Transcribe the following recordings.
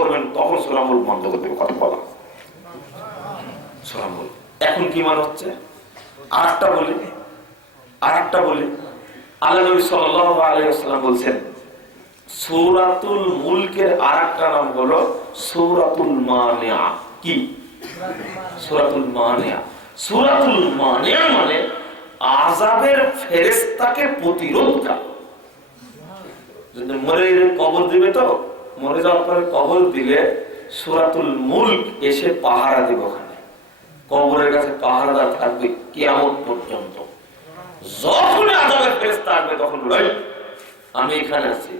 করবেন তখন সূরা মুলক বন্ধ করে দেবে, কথা বলা সূরা মুলক। এখন কি মানে হচ্ছে আরেকটা বলি আল্লাহ নবী সাল্লাল্লাহু আলাইহি ওয়াসাল্লাম বলছেন সূরাতুল মুলকের আরেকটা নাম হলো সূরাতুল মানিয়া। কি? সূরাতুল মানিয়া। সূরাতুল মানিয়া মানে আযাবের ফেরেশতাকে প্রতিরোধকারী। যদি মরে কবর দিবে, তো মরে যাওয়ার পরে কবর দিলে সূরাতুল মুলক এসে পাহারা দিবে, ওখানে কবরের কাছে পাহারাদার থাকবে কিয়ামত পর্যন্ত। যখন আযাবের ফেরেশতা আসবে তখন বলবে আমি এখানে আছি,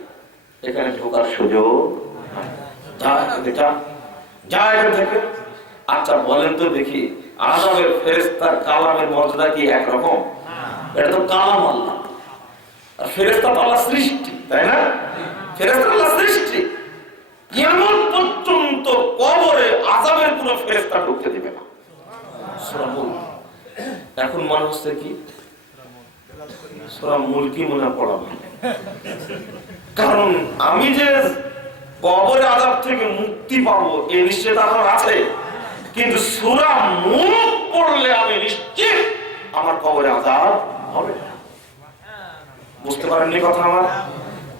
এখানে ঢোকার সুযোগ যা এখান থেকে। আচ্ছা বলেন তো দেখি, আযাবের ফেরেশতার কালামের মর্যাদা কি একরকম? এটা তো কালাম আল্লাহ, আর ফেরেশতা তো আল্লাহর সৃষ্টি, তাই না? ফেরেশতা আল্লাহর সৃষ্টি। কিয়ামত পর্যন্ত কবরে আযাবের কোনো ফেরেশতা ঢুকতে দিবে না। সূরা মুলক। এখন মনে হচ্ছে কি সূরা মুলকই মনে পড়া, কারণ আমি যে কবরের আযাব থেকে মুক্তি পাবো এই নিশ্চয়তা আমার আছে, কিন্তু সূরা মুলক পড়লে আমি নিশ্চিত আমার কবরে আযাব হবে না। বুঝতে পারেননি কথা আমার?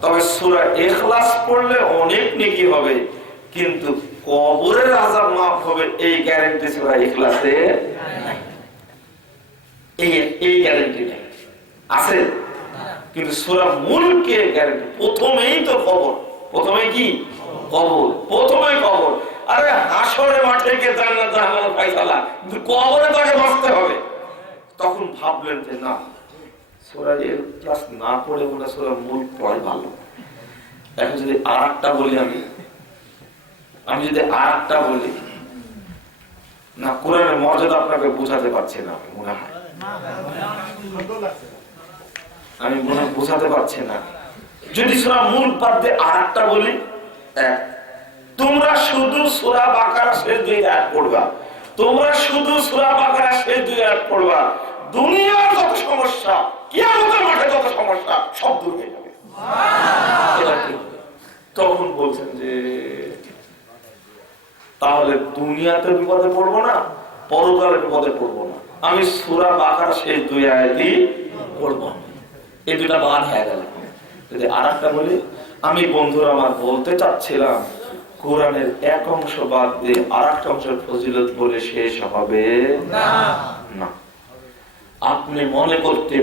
তবে সূরা ইখলাস পড়লে অনেক নেকি হবে, কিন্তু কবরের আযাব মাফ হবে এই গ্যারান্টি সূরা ইখলাসে নাই। এই গ্যারান্টি নেই, আছে কিন্তু সূরা মুলকে গ্যারান্টি। প্রথমেই তো কবর, প্রথমে কি কবর, প্রথমে কবর। আরে হাসরের মাঠে গিয়ে জান্নাত জাহান্নামের ফয়সালা, কিন্তু কবরে তাকে বাঁচতে হবে। তখন ভাবলেন যে না, সূরা ইখলাস না পড়ে মনে সূরা মুলক পড়াই ভালো। এখন যদি আরেকটা বলি, আমি যদি আরেকটা বলি না, কোরআনের মর্যাদা আপনাকে বোঝাতে পারছি না, মনে হয় আমি বোঝাতে পারছি না। যদি সূরা মুলক বাদ দিয়ে আরেকটা বলি, তোমরা শুধু সূরা বাকারা শেষ 2 আয়াত পড়বা, তোমরা শুধু সূরা বাকারা শেষ 2 আয়াত পড়বা, দুনিয়ার যত সমস্যা, কিয়ামতের মাঠে যত সমস্যা সব দূর হয়ে যাবে। তখন বলছেন যে তাহলে দুনিয়াতে বিপদে পড়বো না, পরকালে বিপদে পড়বো না, আমি সূরা বাকারা শেষ 2 আয়াতই পড়বো। এই দুটা বাদ হয়ে গেল। যদি আরেকটা বলি, আমি বন্ধুরা আমার বলতে চাচ্ছিলাম কোরআনের এক অংশ বাদ দিয়ে আরেকটা অংশের ফজিলত বলে শেষ হবে না। আপনি মনে করতে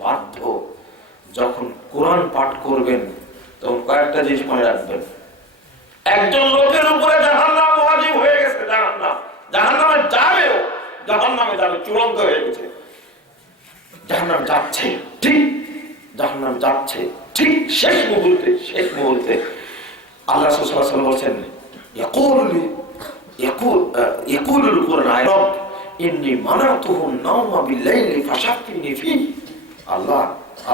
বাধ্য, যখন কোরআন পাঠ করবেন তখন কয়েকটা জিনিস মনে রাখবেন। একজন লোকের উপরে জাহান্নাম ওয়াজিব হয়ে গেছে, জাহান্নামে যাবে, চূড়ান্ত হয়ে গেছে, জাহান্নামে যাচ্ছে, ঠিক শেষ মুহূর্তে আল্লাহ রাসূল সাল্লাল্লাহু আলাইহি ওয়াসাল্লাম বলেন ইয়াকুলুল কুরআন আয় রব ইন্নী মানাতুহু নাওমা বিল-লাইলি ফাশাফিনি ফি।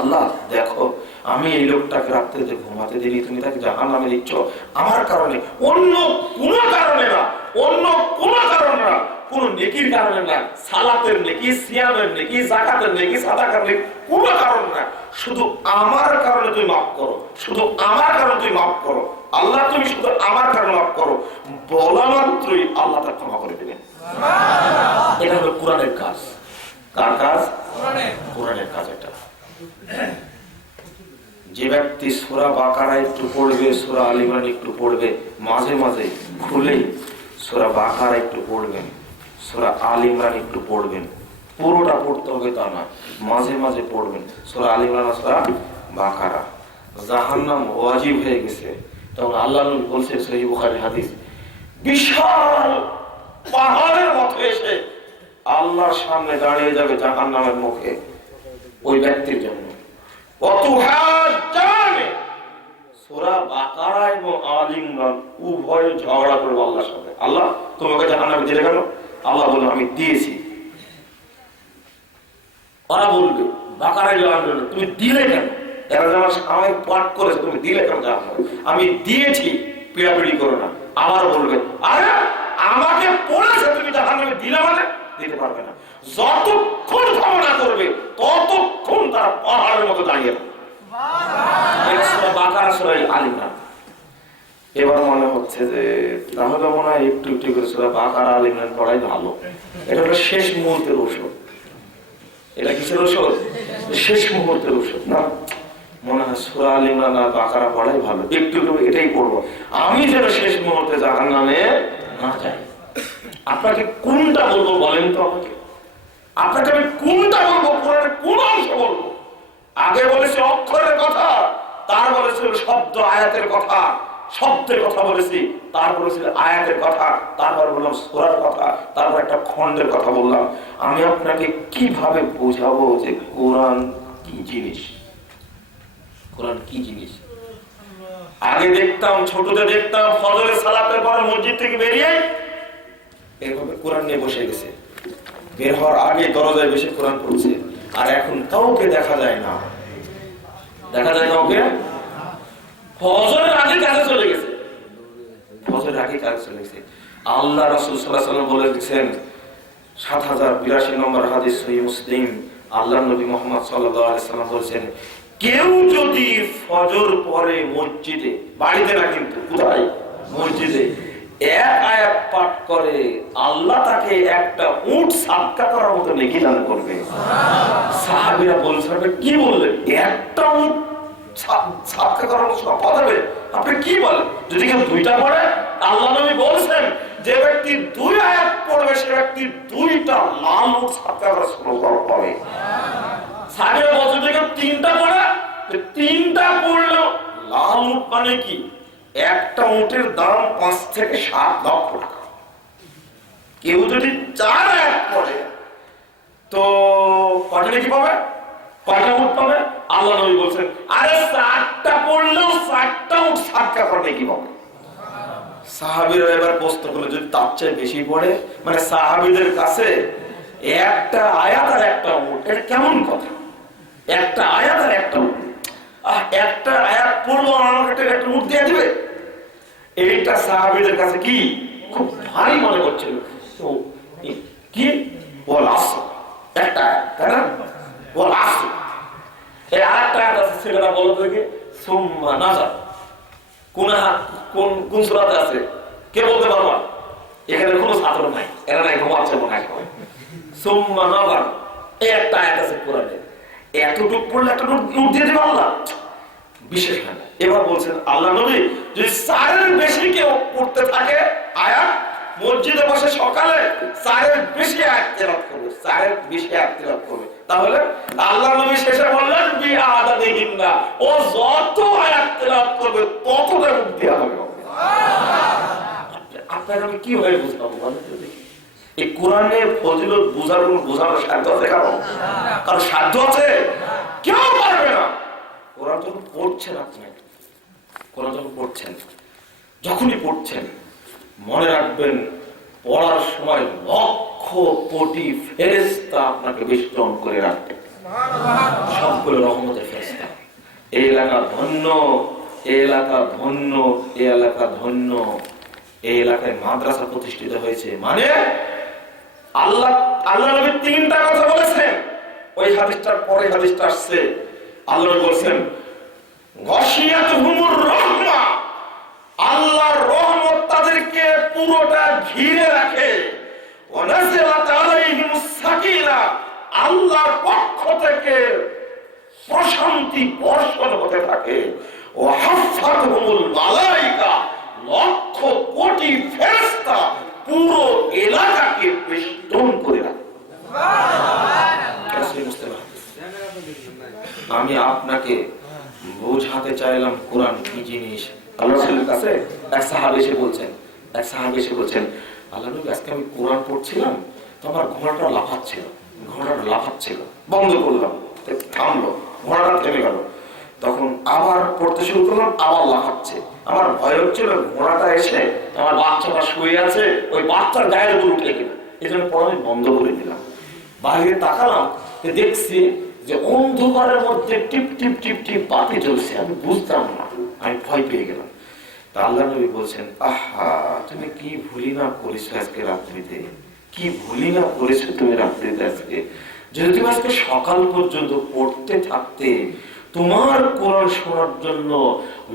আল্লাহ দেখো, আমি এই লোকটাকে রাত্রিতে ঘুমাতে দিই, তুমি তাকে জাহান্নামে দিচ্ছ আমার কারণে, অন্য কোনো কারণে না, কোন নেকির কারণে না, সালাতের নেকি, সিয়ামের নেকি, যাকাতের নেকি, সাদাকার নেকি, কোনো কারণ না, শুধু আমার কারণে তুমি মাফ করো, শুধু আমার কারণে তুমি মাফ করো আল্লাহ, তুমি শুধু আমার কারণে মাফ করো, বলা মাত্রই আল্লাহ তাকে ক্ষমা করে দিবেন। এটা হলো কোরআনের কাজ। কার কাজ? কোরআনের কাজ। এটা যে ব্যক্তি সূরা বাকারা একটু পড়বে, সূরা আলে ইমরান একটু পড়বে, মাঝে মাঝে খুলেই সূরা বাকারা একটু পড়বেন, সূরা আলে ইমরান একটু পড়বেন, পুরোটা পড়তে হবে তা না, মাঝে মাঝে পড়বেন সূরা আলে ইমরান, সূরা বাকারা। জাহান্নাম ওয়াজিব হয়ে গেছে তখন আল্লাহ নবী বলছেন, সহিহ বুখারীর হাদিস, বিশাল পাহাড়ের মতো এসে আল্লাহর সামনে দাঁড়িয়ে যাবে জাহান্নামের মুখে ওই ব্যক্তির জন্য। সূরা বাকারা এবং আলে ইমরান উভয় ঝগড়া করবে আল্লাহর সাথে, আল্লাহ তোমাকে জাহান্নামে দিলে কেন? আল্লাহ বললেন আমি দিয়েছি। ওরা বলবে বাকারা তুমি দিলে কেন? এরা যেমন আমায় পাঠ করেছে, তুমি দিলে কেন জাহান্নামে? আমি দিয়েছি, পিড়াপিড়ি করো না। আবার বলবে আরে আমাকে পড়েছে, তুমি জাহান্নামে দিলে মানে? দিতে পারবে না। যতক্ষণ কামনা করবে ততক্ষণ তারা পাহাড়ের মতো দাঁড়িয়ে থাকবে। সূরা বাকারা, সূরা আলে ইমরান এবার মনে হচ্ছে যে তাহলে মনে হয় একটু একটু করে সূরা বাকারা আল ইমরান পড়াই ভালো। এটা হলো শেষ মুহূর্তের ঔষধ। এটা কিসের ঔষধ? শেষ মুহূর্তের ঔষধ না, মনে হয় সূরা আল ইমরান আর বাকারা পড়াই ভালো, একটু একটু এটাই পড়বো, আমি যেন শেষ মুহূর্তে জাহান্নামে না যাই। আপনাকে কোনটা বলবো বলেন তো আমাকে? আপনাকে আমি কোনটা বলবো? কোরআনের কোন অংশ বলবো? আগে বলেছি অক্ষরের কথা, তার বলেছিল শব্দ আয়াতের কথা, শব্দের কথা বলেছি, তারপর বলেছিল আয়াতের কথা, তারপর বললাম সূরার কথা, তারপর একটা খণ্ডের কথা বললাম। আমি আপনাকে কিভাবে বোঝাবো যে কোরআন কি জিনিস? কোরআন কি জিনিস? আগে দেখতাম, ছোটতে দেখতাম ফজরের সালাতের পর মসজিদ থেকে বেরিয়ে এভাবে কোরআন নিয়ে বসে গেছে, বের হওয়ার আগে দরজায় বসে কোরআন পড়ছে। আর এখন কাউকে দেখা যায় না, দেখা যায় কাউকে। ফজরের আগে কাজে চলে গেছে, ফজরের আগে কাজে চলে গেছে। আল্লাহ রাসূল সাল্লাল্লাহু আলাইহি ওয়াসাল্লাম বলে দিয়েছেন, ৭০৮২ নম্বর হাদিস সহিহ মুসলিম, আল্লাহর নবী মুহাম্মদ সাল্লাল্লাহু আলাইহি ওয়াসাল্লাম বলেছেন, কেউ যদি ফজর পরে মসজিদে, বাড়িতে না কিন্তু কোথায়, মসজিদে এক আয়াত পাঠ করে, আল্লাহ তাকে একটা উট সাদকা করার মতো নেকি দান করবে। সাহাবীরা বলছেন, কি বললেন? একটা উট সাদকা করার মতো পাওয়া যাবে? আপনি কি বলেন? যদি কেউ দুইটা পড়ে, আল্লাহ নবী বলছেন যে ব্যক্তি দুই আয়াত পড়বে সে ব্যক্তি দুইটা লাল উট সাদকা করার সওয়াব পাবে। সাহাবীরা বলছেন যে কেউ তিনটা পড়ে, তিনটা পড়লো লাল উট মানে কি? একটা উটের দাম ৫ থেকে ৭ লক্ষ টাকা। কেউ যদি ৪ আয়াত পড়ে তো কয়টা নাকি পাবে? কয়টা উট পাবে? আল্লাহ নবী বলছেন, আরে ৪টা পড়লেও ৪টা উট সাদকা করবে কি পাবে? সাহাবীরা এবার প্রশ্ন করলো, যদি তার চেয়ে বেশি পড়ে, মানে সাহাবীদের কাছে একটা আয়াত আর একটা উট, এটা কেমন কথা? একটা আয়াত আর একটা উট, একটা আয়াত পড়বো আমাকে একটা উট দিয়ে দিবে, এইটা সাহাবীদের কাছে কি খুব ভারী মনে করছিল। কি বল আসো একটা আয়াত, তাই না? বল আসো। এই আরেকটা আয়াত আছে, সেটা বলো দেখি, সুম্মা নাযার। কোন সূরাতে আছে? কে বলতে পারবা? এখানে কোনো ছাত্র নাই, এরা নাই ঘুমাচ্ছে মনে হয়। সুম্মা নাযার, এই একটা আয়াত আছে কোরআনে, এতটুকু পড়লে একটা নোট দিয়ে দিবে আল্লাহ, বিশেষ না। এবার বলছেন আল্লাহ নবী, যদি ৪-এর বেশি কেউ পড়তে থাকে আয়াত, মসজিদে বসে সকালে ৪-এর বেশি আয়াত তেলাওয়াত করবে, ৪-এর বেশি আয়াত তেলাওয়াত করবে, তাহলে আল্লাহ নবী শেষে বললেন বি আদাদিহিন্না, ও যত আয়াত তেলাওয়াত করবে ততটা মুখ দেওয়া হবে। আপনাকে আমি কি হয়ে বুঝাবো বলেন তো দেখি? এই কোরআনে ফজিলত বোঝানোর সাধ্য আছে কারণ? কারণ সাধ্য আছে? কেউ পারবে না। কোরআন যখন পড়ছেন, আপনি কোরআন যখন পড়ছেন, যখনই পড়ছেন মনে রাখবেন, পড়ার সময় লক্ষ কোটি ফেরেশতা আপনাকে বেষ্টন করে রাখবে, সবগুলো রহমতের ফেরেশতা। এই এলাকা ধন্য, এই এলাকা ধন্য, এই এলাকা ধন্য, এই এলাকায় মাদ্রাসা প্রতিষ্ঠিত হয়েছে, মানে আল্লাহ নবী 3টা কথা বলেছেন। ওই হাদিসটার পরে হাদিসটা আসছে, আল্লাহ বলেছেন গশিয়াতুহুমুর রাহমা, আল্লাহর রহমত তাদেরকে পুরোটা ঘিরে রাখে। ওয়া নাযালাত আলাইহিমুস সাকিনা, আল্লাহর পক্ষ থেকে প্রশান্তি বর্ষণ হতে থাকে। ওয়া হাফফাতুহুমুল মালায়েকা, লক্ষ কোটি ফেরেশতা পুরো এলাকাকে বেষ্টন করে রাখে। আমি আপনাকে বোঝাতে চাইলাম কোরআন কি জিনিস। আল্লাহর কাছে এক সাহাবী এসে বলছেন, আল্লাহ নবী আজকে আমি কোরআন পড়ছিলাম তো আমার ঘোড়াটা লাফাচ্ছিল, বন্ধ করলাম, থামলো, ঘোড়াটা থেমে গেল। তখন আবার পড়তে শুরু করলাম, আবার লাফাচ্ছে। আমার ভয় হচ্ছিল ঘোড়াটা এসে আমার বাচ্চাটা শুয়ে আছে, ওই বাচ্চার গায়ের উপর উঠে কিনা, এই জন্য পড়া আমি বন্ধ করে দিলাম। বাইরে তাকালাম, দেখছি যে অন্ধকারের মধ্যে টিপ টিপ টিপ টিপ বাতি জ্বলছে, আমি বুঝতাম না, আমি ভয় পেয়ে গেলাম। তা আল্লাহ নবী বলছেন, আহা তুমি কি ভুলি না করেছো আজকে রাত্রিতে, কি ভুলি না করেছো তুমি রাত্রিতে আজকে, যদি তুমি আজকে সকাল পর্যন্ত পড়তে থাকতে, তোমার কোরআন শোনার জন্য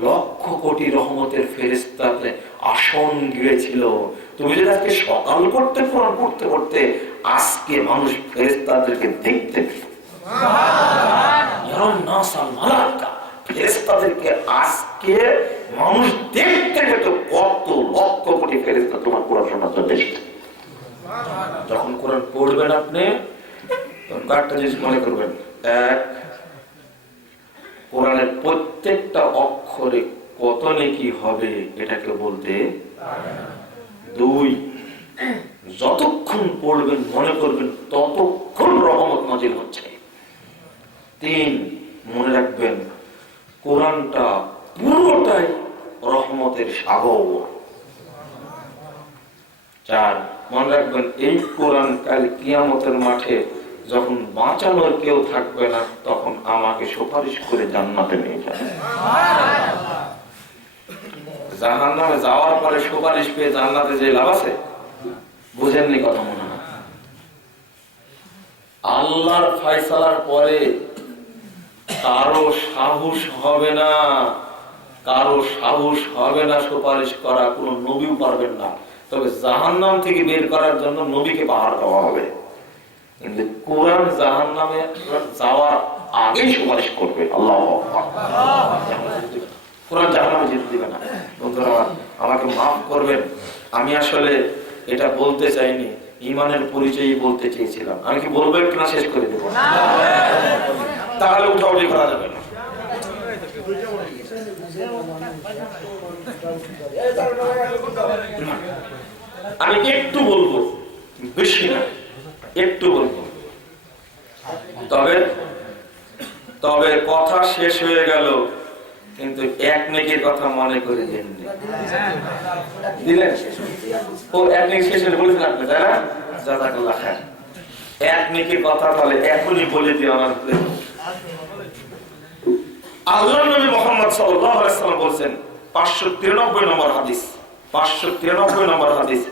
লক্ষ কোটি রহমত রহমতের ফেরেশতাতে আসন গিয়েছিল। তুমি যদি আজকে সকাল করতে কোরআন পড়তে পড়তে আজকে মানুষ ফেরেশতাদেরকে দেখতে পেত, ফেরেশতাদেরকে আজকে মানুষ দেখতে পেত। কত লক্ষ কোটি ফেরেশতা তোমার কোরআন শোনার জন্য এসেছে। যখন কোরআন পড়বেন আপনি তখন একটা জিনিস মনে করবেন, এক, কোরআনের প্রত্যেকটা অক্ষরে কত নেকি হবে এটাকে বলতে। দুই, যতক্ষণ পড়বেন মনে করবেন ততক্ষণ রহমত নাজিল হচ্ছে। তিন, মনে রাখবেন কোরআনটা পুরোটাই রহমতের সাগর। চার, মনে রাখবেন এই কোরআন কাল কিয়ামতের মাঠে যখন বাঁচানোর কেউ থাকবে না তখন আমাকে সুপারিশ করে জান্নাতে নিয়ে যাবে। জাহান্নামে যাওয়ার পরে সুপারিশ পেয়ে জান্নাতে যে লাভ আছে, বুঝেননি কথা মনে হয়। আল্লাহর ফয়সালার পরে কারো সাহস হবে না, কারো সাহস হবে না সুপারিশ করা, কোন নবীও পারবেন না। তবে জাহান্নাম থেকে বের করার জন্য নবীকে পাহাড় দেওয়া হবে, কিন্তু কোরআন জাহান্নামে যাওয়ার আগেই সুপারিশ করবে। আল্লাহু আকবার। কোরআন জাহান্নামে যেতে দিবে না। বন্ধুরা আমাকে মাফ করবেন, আমি আসলে এটা বলতে চাইনি, ঈমানের পরিচয় বলতে চেয়েছিলাম। আমি কি বলবো একটু না শেষ করে দেবো? তাহলে উঠাউঠি করা যাবে না। আমি একটু বলবো, বেশি না, একটু বলবো। তবে তবে কথা শেষ হয়ে গেল, কিন্তু এক নেকির কথা মনে করে দিলেন। ও এক নেকি শেষ হলে বলেছেন আপনি, তাই না? জাযাকাল্লাহ খায়র। এক নেকির কথা তাহলে এখনই বলে দিও আমার। আল্লাহর নবী মুহাম্মদ সাল্লাল্লাহু আলাইহি ওয়াসাল্লাম বলেন, 593 নম্বর হাদিস, 593 নম্বর হাদিস,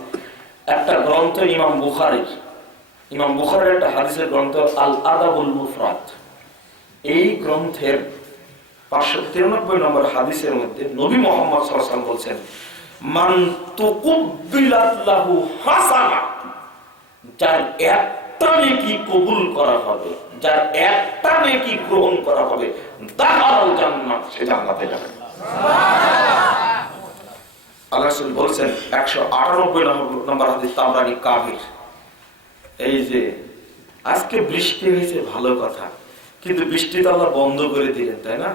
একটা গ্রন্থ ইমাম বুখারীর একটা হাদিসের গ্রন্থ আল আদাবুল মুফরাদ। এই গ্রন্থের 593 নম্বর হাদিসের মধ্যে নবী মুহাম্মদ সাল্লাল্লাহু আলাইহি ওয়াসাল্লাম বলেন, মান তুকুবিলাত লাহু হাসানা, যার একটা নেকি কবুল করা হবে, যার একটা নেকি গ্রহণ করা হবে, দাখালাল জান্নাত, সে জান্নাতে যাবে। আল্লাহ রাসূল বলেন 198 নম্বর হাদিস তাবরানী কাবির। এই যে আজকে বৃষ্টি হয়েছে ভালো কথা, কিন্তু বৃষ্টি তো আল্লাহ বন্ধ করে দিলেন, তাই না?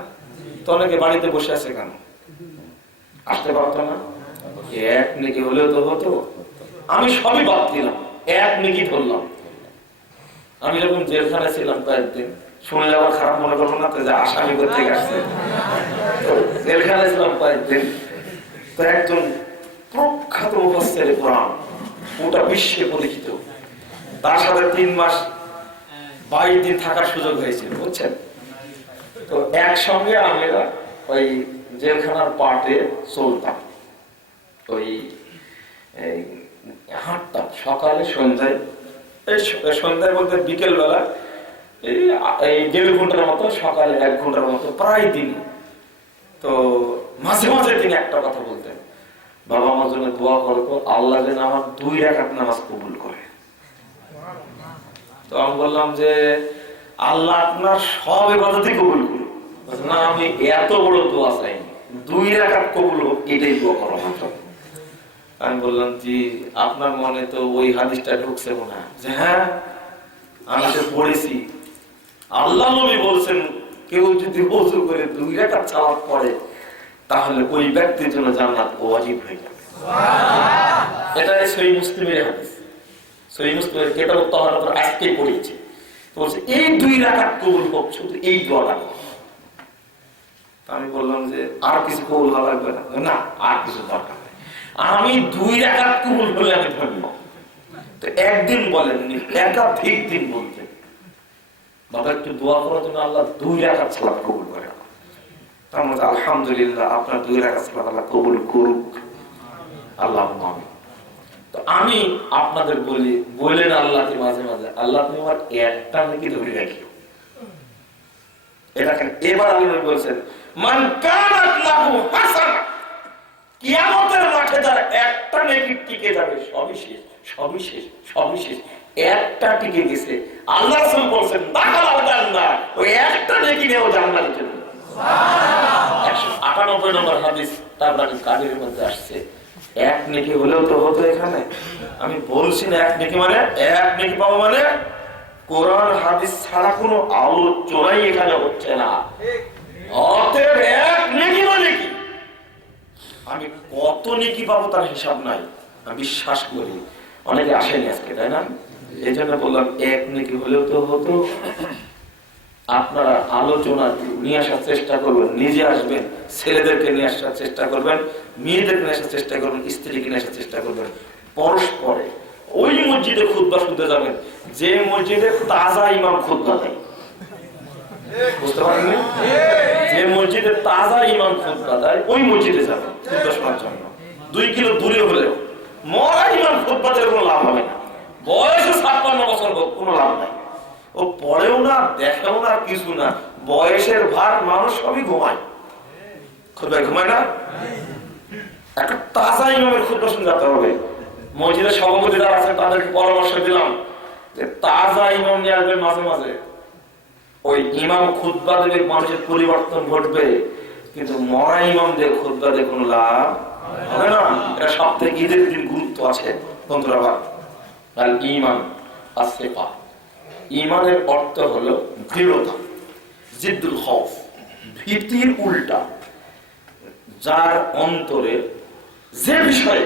তো অনেকে বাড়িতে বসে আছে কেন? আসতে পারতো না? এক নেকি হলেও তো হতো। আমি সবই বাদ দিলাম, এক নেকি ধরলাম। আমি যখন জেলখানে ছিলাম কয়েকদিন, শুনে যাওয়ার খারাপ মনে করবো না তো, যে আসামি করতে গেছে। জেলখানে ছিলাম কয়েকদিন, তো একজন প্রখ্যাত মুফাসসিরে কোরআন, গোটা বিশ্বে পরিচিত, তার সাথে 3 মাস 22 দিন থাকার সুযোগ হয়েছিল, বুঝছেন? তো একসঙ্গে আমরা ওই জেলখানার পাটে চলতাম, ওই হাঁটতাম সকালে সন্ধ্যায়, সন্ধ্যায় বলতে বিকেল বেলা এই 1.5 ঘন্টার মতো, সকালে 1 ঘন্টার মতো, প্রায় দিন। তো মাঝে মাঝে তিনি একটা কথা বলতেন, বাবা আমার জন্য দোয়া করো তো, আল্লাহ যেন আমার 2 রাকাত নামাজ কবুল করে। তো আমি বললাম যে আল্লাহ আপনার সব ইবাদতই কবুল করুন। না, আমি এত বড় দোয়া চাইনি, 2 রাকাত কবুল হোক, এটাই দোয়া করো আমার জন্য। আমি বললাম, জি আপনার মনে তো ওই হাদিসটা ঢুকছে মনে হয়, যে হ্যাঁ আমি তো পড়েছি, আল্লাহ নবী বলছেন কেউ যদি ওযু করে 2 রাকাত সালাত পড়ে তাহলে ওই ব্যক্তির জন্য জান্নাত ওয়াজিব হয়ে যাবে। এটা সহিহ মুসলিমের হাদিস, সহিহ মুসলিমের কিতাব তাহারাত আজকে পড়েছি। তো বলছে এই 2 রাকাত কবুল হোক, শুধু এই দোয়াটা। আমি বললাম যে আর কিছু কবুল হওয়া লাগবে না? না, আর কিছু দরকার নেই, আমি 2 রাকাত কবুল হলে আমি ধন্য। তো একদিন বলেননি, একাধিক দিন বলতেন, বাবা একটু দোয়া করার জন্য আল্লাহ 2 রাকাত সালাত কবুল করে। আলহামদুলিল্লাহ, আপনার 2 রাকাত সালাত আল্লাহ কবুল করুক, আল্লাহুম্মা আমিন। তো আমি আপনাদের বলি, বলেন আল্লাহকে মাঝে মাঝে, আল্লাহ তুমি আমার একটা নেকি ধরে রাখিও। এটা কেন? এবার আল্লাহ বলেছেন, মান কানাত লাহু হাসানা, কিয়ামতের মাঠে তার একটা নেকি টিকে যাবে, সবই শেষ, সবই শেষ, সবই শেষ। একটা টিকে গেছে, আল্লাহ রাসূল বলেন দাখালাল জান্নাহ, ওই একটা নেকি নিয়েও জান্নাতে চলে যাবে। 198 নম্বর হাদিস তাবরানী কাবিরের মধ্যে আসছে। এক নেকি হলেও তো হতো এখানে। আমি বলছি না এক নেকি মানে এক নেকি পাবো মানে কোরআন হাদিস ছাড়া কোনো আলোচনাই এখানে হচ্ছে না। অতএব এক নেকি মানে কি, আমি কত নেকি পাবো তার হিসাব নাই, আমি বিশ্বাস করি। অনেকে আসেনি আজকে, তাই না? এই জন্য বললাম এক নেকি হলেও তো হতো। আপনারা আলোচনা নিয়ে আসার চেষ্টা করবেন, নিজে আসবেন, ছেলেদেরকে নিয়ে আসার চেষ্টা করবেন, মেয়েদেরকে নিয়ে আসার চেষ্টা করবেন, স্ত্রীকে নিয়ে আসার চেষ্টা করবেন। পরস্পরে ওই মসজিদে খুতবা শুনতে যাবেন যে মসজিদে তাজা ইমাম খুতবা দেয়, বুঝতে পারেননি? যে মসজিদে তাজা ইমাম খুতবা দেয় ওই মসজিদে যাবেন খুতবা শোনার জন্য। 2 কিলো দূরে হলেও মরা ইমাম খুতবা দিলে কোনো লাভ হবে না। বয়সে 56 বছর কোনো লাভ নাই। ও পড়েও না, দেখেও না, কিছু না। বয়সের ভার মানুষ সবই ঘুমায়, খুতবায় ঘুমায় না। একটা তাজা ইমামের খুতবা শুনতে যেতে হবে। মসজিদের সভাপতি যারা আছেন তাদেরকে পরামর্শ দিলাম যে তাজা ইমাম নিয়ে আসবেন মাঝে মাঝে। ওই ইমাম খুতবা দেবে, মানুষের পরিবর্তন ঘটবে, কিন্তু মরা ইমাম দিয়ে খুতবা দিয়ে কোনো লাভ হবে না। এটা সবথেকে ঈদের দিন গুরুত্ব আছে বন্ধুরা। আর ঈমান আসিফা, ঈমানের অর্থ হলো দৃঢ়তা, জিদ্দুল খৌফ, ভীতির উল্টা। যার অন্তরে যে বিষয়ে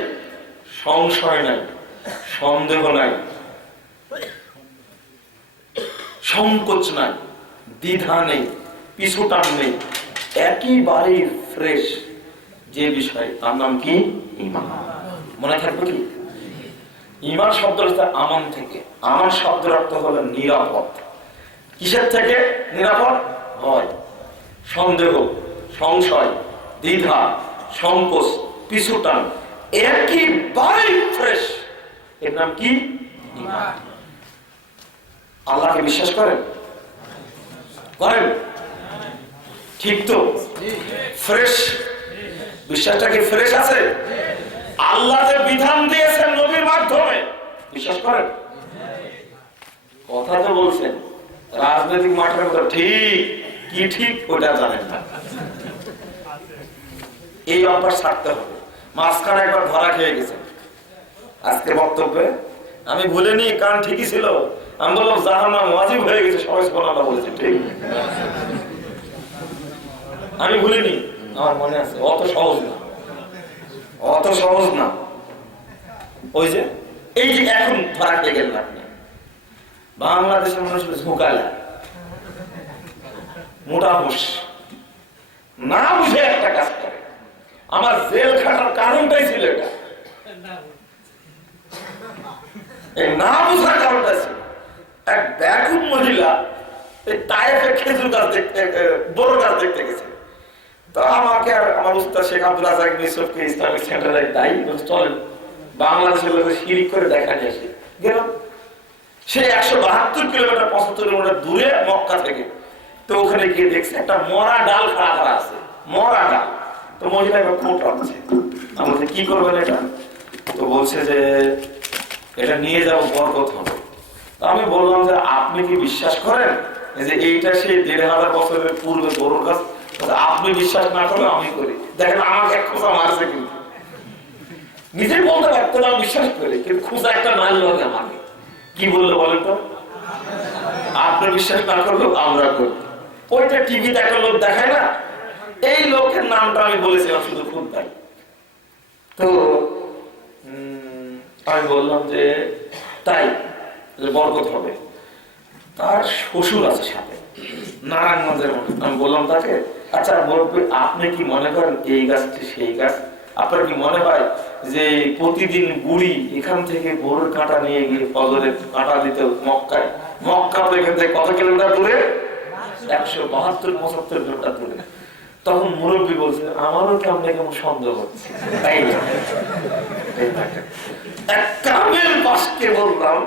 সংশয় নাই, সন্দেহ নাই, সংকোচ নাই, দ্বিধা নেই, পিছুটান নেই, একেবারে ফ্রেশ যে বিষয়, তার নাম কি? ঈমান। মনে থাকবে কি? ঈমান শব্দের অর্থ আমান থেকে। আমান শব্দের অর্থ হলো নিরাপদ। কিসের থেকে নিরাপদ হয়? সন্দেহ, সংশয়, দ্বিধা, সংকোচ, পিছুটান, একেবারে ফ্রেশ, এর নাম কি? ঈমান। আল্লাহকে বিশ্বাস করেন? করেন? ঠিক তো? ফ্রেশ বিশ্বাসটা কি ফ্রেশ আছে? আল্লাহ যে বিধান দিয়েছেন নবীর মাধ্যমে, বিশ্বাস করেন? কথা তো বলছেন, রাজনৈতিক মাঠের কথা ঠিক কি ঠিক ওটা জানেন না। এই অভ্যাস ছাড়তে হবে। মাঝখানে একবার ধরা খেয়ে গেছেন আজকে বক্তব্যে, আমি ভুলিনি, কারণ ঠিকই ছিল। আমি বললাম জাহান্নাম ওয়াজিব হয়ে গেছে, সবাই সুবহানাল্লাহ বলেছে, ঠিক? আমি ভুলিনি, আমার মনে আছে। অত সহজ না, অত সহজ না। ওই যে এই যে এখন ধরা খেয়ে গেলেন আপনি, বাংলাদেশের মানুষ ঝুঁকালা মোটা হুঁশ না বুঝে একটা কাজ করে। আমার জেল খাটার কারণটাই ছিল এটা, এই না বুঝার কারণটা ছিল। এক ব্যাকুম মহিলা এই তায়েফে খেজুর গাছ দেখতে, বড় গাছ দেখতে গেছে। তো আমাকে আর আমার উস্তাদ শেখ আব্দুল রাজ্জাক মিশরকে ইসলামিক সেন্টারে দায়ী চলেন বাংলাদেশের লোকের শিরিক করে দেখা নিয়ে আসি। গেলাম সে 172 কিলোমিটার 75 কিলোমিটার দূরে মক্কা থেকে। তো ওখানে গিয়ে দেখছে একটা মরা ডাল খাড়া করা আছে, মরা ডাল। তো মহিলা এবার কোট রাখছে, আমাদের কি করবেন এটা? তো বলছে যে এটা নিয়ে যাবো, বরকত হবে। তো আমি বললাম যে আপনি কি বিশ্বাস করেন যে এইটা সেই 1500 বছরের পূর্বে গরুর গাছ? আপনি বিশ্বাস না করলে আমি করি। দেখেন আমাকে এক খোঁজা মারছে, কিন্তু নিজেই বলতে পারতো না বিশ্বাস করে, কিন্তু খোঁজা একটা মারল আমাকে। কি বললো বলেন তো? আপনি বিশ্বাস না করলেও আমরা করি। ওইটা টিভিতে একটা লোক দেখায় না, এই লোকের নামটা আমি বলেছিলাম শুধু খুব তাই। তো আমি বললাম যে তাই বরকত হবে। তার শ্বশুর আছে সাথে, নারায়ণগঞ্জের। আমি বললাম তাকে, আচ্ছা মুরব্বী আপনি কি মনে করেন এই গাছটি সেই গাছ? আপনার কি মনে হয় যে প্রতিদিন বুড়ি এখান থেকে গরুর কাঁটা নিয়ে গিয়ে ফজরের কাঁটা দিতে মক্কায়, মক্কা তো এখান থেকে কত কিলোমিটার দূরে? 172-75 কিলোমিটার দূরে। তখন মুরব্বী বলছে আমারও কেমন কেমন সন্দেহ হচ্ছে। এক কামেল পাশকে বললাম,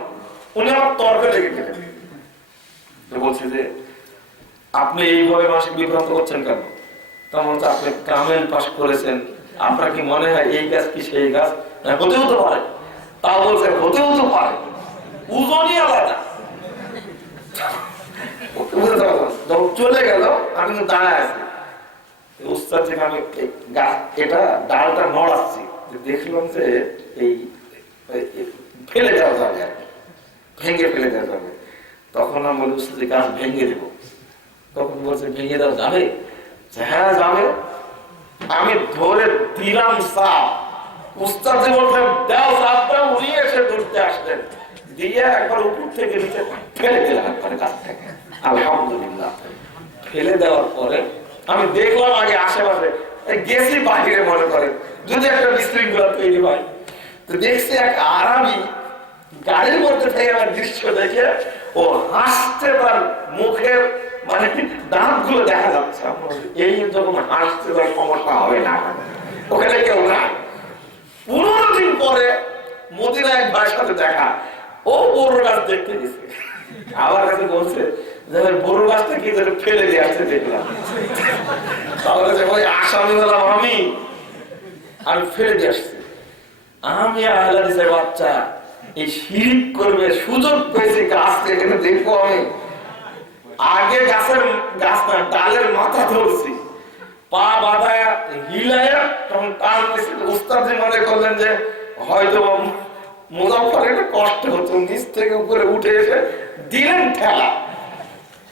উনি আমার তর্কে লেগে গেলেন। বলছে যে আপনি এইভাবে মানুষকে বিভ্রান্ত করছেন কেন? তখন হচ্ছে আপনি কামেল পাশ করেছেন, আপনার কি মনে হয় এই গাছ কি সেই গাছ? হতেও তো পারে, তাও বলছে হতেও তো পারে, ওজনই আলাদা। যখন চলে গেল আমি তো দাঁড়ায় আছি, উস্তাদ থেকে আমি এটা ডালটা নড়াচ্ছি, দেখলাম যে এই ফেলে দেওয়া যাবে আর কি, ভেঙে ফেলে দেওয়া যাবে। তখন আমি বলি উস্তাদ গাছ ভেঙে দেবো। তখন বলছে ভেঙে দেওয়া যাবে? হ্যাঁ যাবে। আমি ধরে দিলাম সাপ, উস্তাদ যে বলছেন দাও সাপ দাও, উনি এসে ধরতে আসলেন, দিয়ে একবার উপর থেকে নিচে ফেলে দিলাম একবারে গাছ থেকে। আলহামদুলিল্লাহ ফেলে দেওয়ার পরে আমি দেখলাম আগে আশেপাশে গেছি বাহিরে, মনে করে যদি একটা বিশৃঙ্খলা তৈরি হয়, তো দেখছি এক আরামি গাড়ির মধ্যে থেকে আমার দৃশ্য দেখে ও হাসছে, তার মুখের মানে দাঁত গুলো দেখা যাচ্ছে। এই যখন হাসছে তার সমস্যা হবে না, ওখানে কেউ না। 15 দিন পরে মদিনা এক ভাইয়ের সাথে দেখা, ও বড় গাছ দেখতে গেছে, আমার কাছে বলছে বড় গাছটা কি ফেলে দিয়ে আসতে দেখলাম। তাহলে ভাই আসামি হলাম আমি ফেলে দিয়ে আসছি। আমি আহলাদিসের বাচ্চা, এই শিরিক করবে সুযোগ পেয়েছি, গাছ এখানে দেখবো আমি। আগে গাছ না ডালের মাথা ধরছি, পা বাঁধায় হিলায় তখন টান দিয়েছি। উস্তাদ মনে করলেন যে হয়তো মুজাফফর একটা কষ্ট হতো, নিচ থেকে উপরে উঠে এসে দিলেন ঠেলা,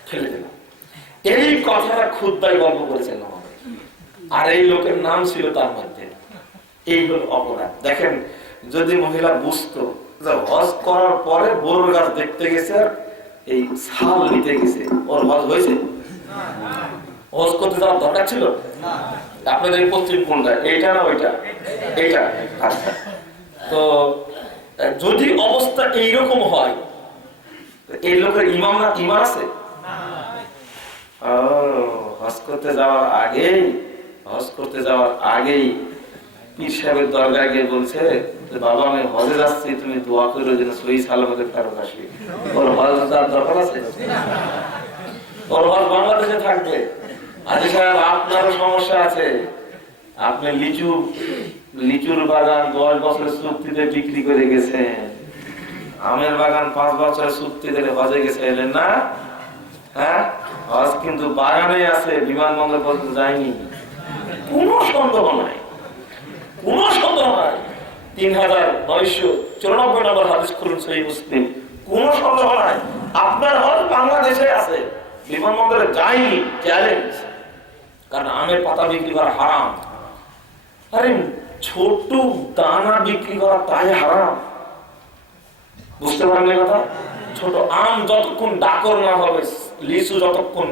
ফেলে দিলাম। এই কথাটা খুতবায় গল্প করেছেন আমাদের, আর এই লোকের নাম ছিল তার মধ্যে। এই হল অপরাধ। দেখেন, যদি মহিলা বুঝতো হজ করার পরে বড় গাছ দেখতে গেছে আর এই ছাল নিতে গেছে, ওর হজ হয়েছে? হজ করতে যাওয়ার দরকার ছিল? আপনাদের পশ্চিম কোনটা, এইটা না ওইটা? এইটা। আচ্ছা, তো যদি অবস্থা এইরকম হয়, এই লোকের ইমাম না ইমান আছে? হজ করতে যাওয়ার আগেই পীর সাহেবের দরগায় গিয়ে বলছে, বাবা আমি হজে যাচ্ছি, তুমি দোয়া করে যেন সহি সালামতে ফেরত আসি। ওর হজ যাওয়ার দরকার আছে? ওর হজ বাংলাদেশে থাকবে। আজি সাহেব আপনারও সমস্যা আছে, আপনি লিচুর বাগান 10 বছরের চুক্তিতে বিক্রি করে গেছেন, আমের বাগান 5 বছরের চুক্তিতে হজে গেছেন না? হ্যাঁ, হজ কিন্তু বাগানে আছে, বিমানবন্দর পর্যন্ত যায়নি। কোনো সন্দেহ নাই, কোনো সন্দেহ নাই। 3994 নম্বর হাদিস খুলুন সহিহ মুসলিম, কোনো সন্দেহ নাই। আপনার হজ বাংলাদেশে আছে, বিমানবন্দরে যায়নি, চ্যালেঞ্জ। কারণ আমের পাতা বিক্রি করা হারাম। আরে ছোট দানা বিক্রি করা তাই হারাম, বুঝতে পারেন কথা? ছোট আম যতক্ষণ ডাকর না হবে, লিচু যতক্ষণ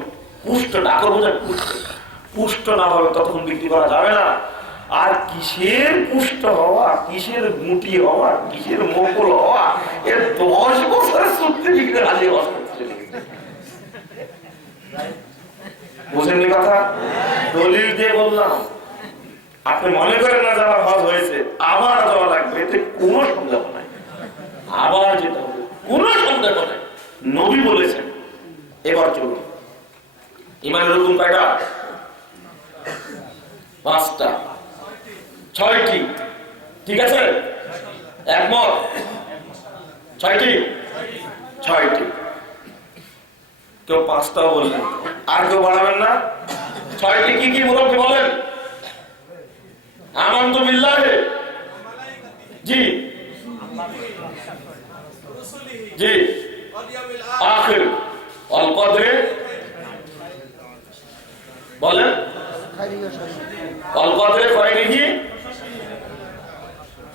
পুষ্ট, ডাকর বোঝায় পুষ্ট না হবে, ততক্ষণ বিক্রি করা যাবে না। আর কিসের পুষ্ট হওয়া, কিসের গুটি হওয়া, কিসের মোকল হওয়া, এর 10 বছরের চুক্তি বিক্রি রাজি হওয়া। বুঝেননি কথা? দলিল দিয়ে বললাম। আপনি মনে করেন না যাওয়ার হজ হয়েছে, আবার যাওয়া লাগবে, এতে কোনো সন্দেহ নাই। আবার যেতে হবে, কোনো সন্দেহ নাই। নবী বলেছেন। এবার চলুন, ইমানের রকম কয়টা? 5টা, 6টি, ঠিক আছে? একমত? 6টি? 6টি। কেউ 5টাও বললেন, আর কেউ বাড়াবেন না? 6টি কি কি মুরব্বী বলেন? আমানতু বিল্লাহি, জি জি, আখির ওয়াল কদরে, বলেন ওয়াল কদরে খায়রিহি,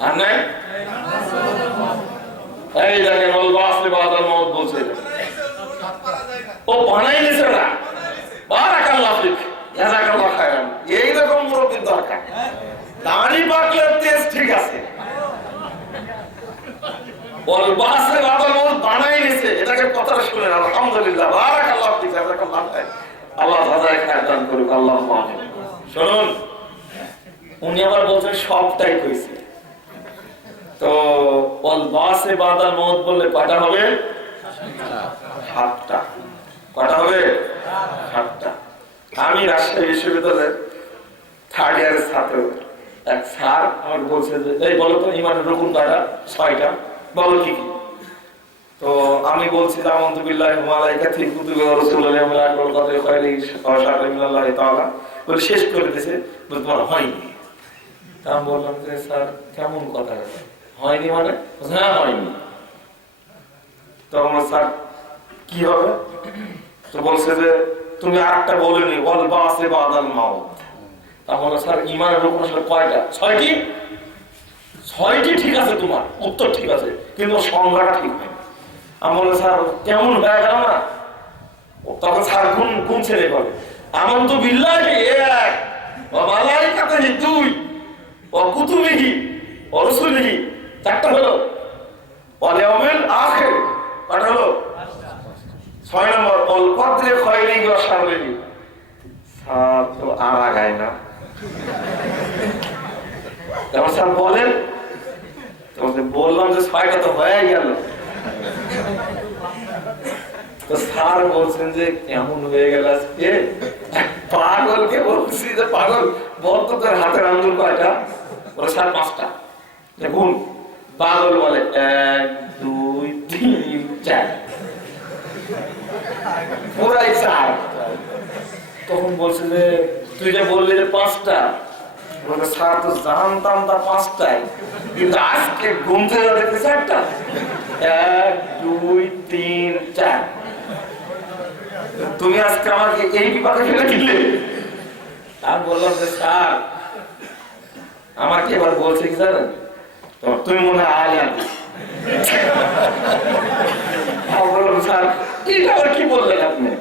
আর নাই? এই দেখেন ওয়াল বাসি বাদাল মউত বলছে, ও বানাই নিছে না। বারাকাল্লাহু ফিক, জাযাকাল্লাহু খায়রান। এই রকম মুরব্বির দরকার। দাড়ি পাকলে তেজ ঠিক আছে, ওয়াল বাসি বাদাল মউত বানাই নিছে, এটাকে কথাটা শুনেন। আলহামদুলিল্লাহ, বারাকাল্লাহু ফিক, জাযাকাল্লাহু খায়রান। আল্লাহ জাযায়ে খায়র দান করুক, আল্লাহুম্মা আমিন। শুনুন, উনি আবার বলছেন সবটাই কইছে। তো ওয়াল বাসি বাদাল মউত বললে কয়টা হবে? 7টা। কয়টা হবে? 7টা। আমি রাজশাহী বিশ্ববিদ্যালয়ের 3rd ইয়ারের ছাত্র, এক স্যার আমাকে বলছে যে এই বলো তো ইমানের রুকুন কয়টা? 6টা। বলো কি কি? তো আমি বলছি যে আমানতু বিল্লাহি ওয়া মালাইকাতিহি ওয়া কুতুবিহি ওয়া রাসূলিহি ওয়া মিনাল কদরি খায়রিহি ওয়া শাররিহি মিনাল্লাহি তাআলা বলে শেষ করে দিয়েছে। বলে তোমার হয়নি। তা আমি বললাম যে স্যার কেমন কথা হয়নি মানে? হ্যাঁ হয়নি। তো আমার স্যার কি হবে? তো বলছে যে তুমি আরেকটা বলেনি ওয়াল বাসে বাদাল মাউত। তাহলে স্যার ইমানের রুকুন আসলে কয়টা? 6টি। 6টি ঠিক আছে, তোমার উত্তর ঠিক আছে, কিন্তু সংজ্ঞাটা ঠিক নেই। আমি বললাম স্যার কেমন হয়ে গেল না? তখন স্যার গুনছে বলে আমানতু বিল্লাহি 1 ওয়া মালাইকাতিহি 2 ওয়া কুতুবিহি ওয়া রাসূলিহি 4টা হলো, ওয়াল ইয়াউমিল আখির কয়টা হলো? 6 নম্বর ওয়াল কদরি খায়রিহি ওয়া শাররিহি। স্যার তো আর আগায় না। তারপর স্যার বলেন, বললাম যে 6টা তো হয়ে গেল। তো স্যার বলছেন যে কেমন হয়ে গেল আজকে? পাগলকে বলছি যে পাগল বল তো তোর হাতের আঙ্গুল কয়টা? বলে স্যার 5টা। দেখুন পাগল বলে 1 2 3 4 পুরাই 4। তখন বলছে যে তুই যে বললি যে 5টা। বলে স্যার তো জানতাম তা 5টাই, কিন্তু আজকে ঘুম থেকে দেখতে 4টা। 1 2 3 4। তুমি আজকে আমাকে এই বিপাকে ফেলে দিলে। আমি বললাম যে স্যার আমার কি এবার বলছে কি জানেন? তুমি মনে হয় আলেম। আমি বললাম স্যার এটা আবার কি বললেন আপনি?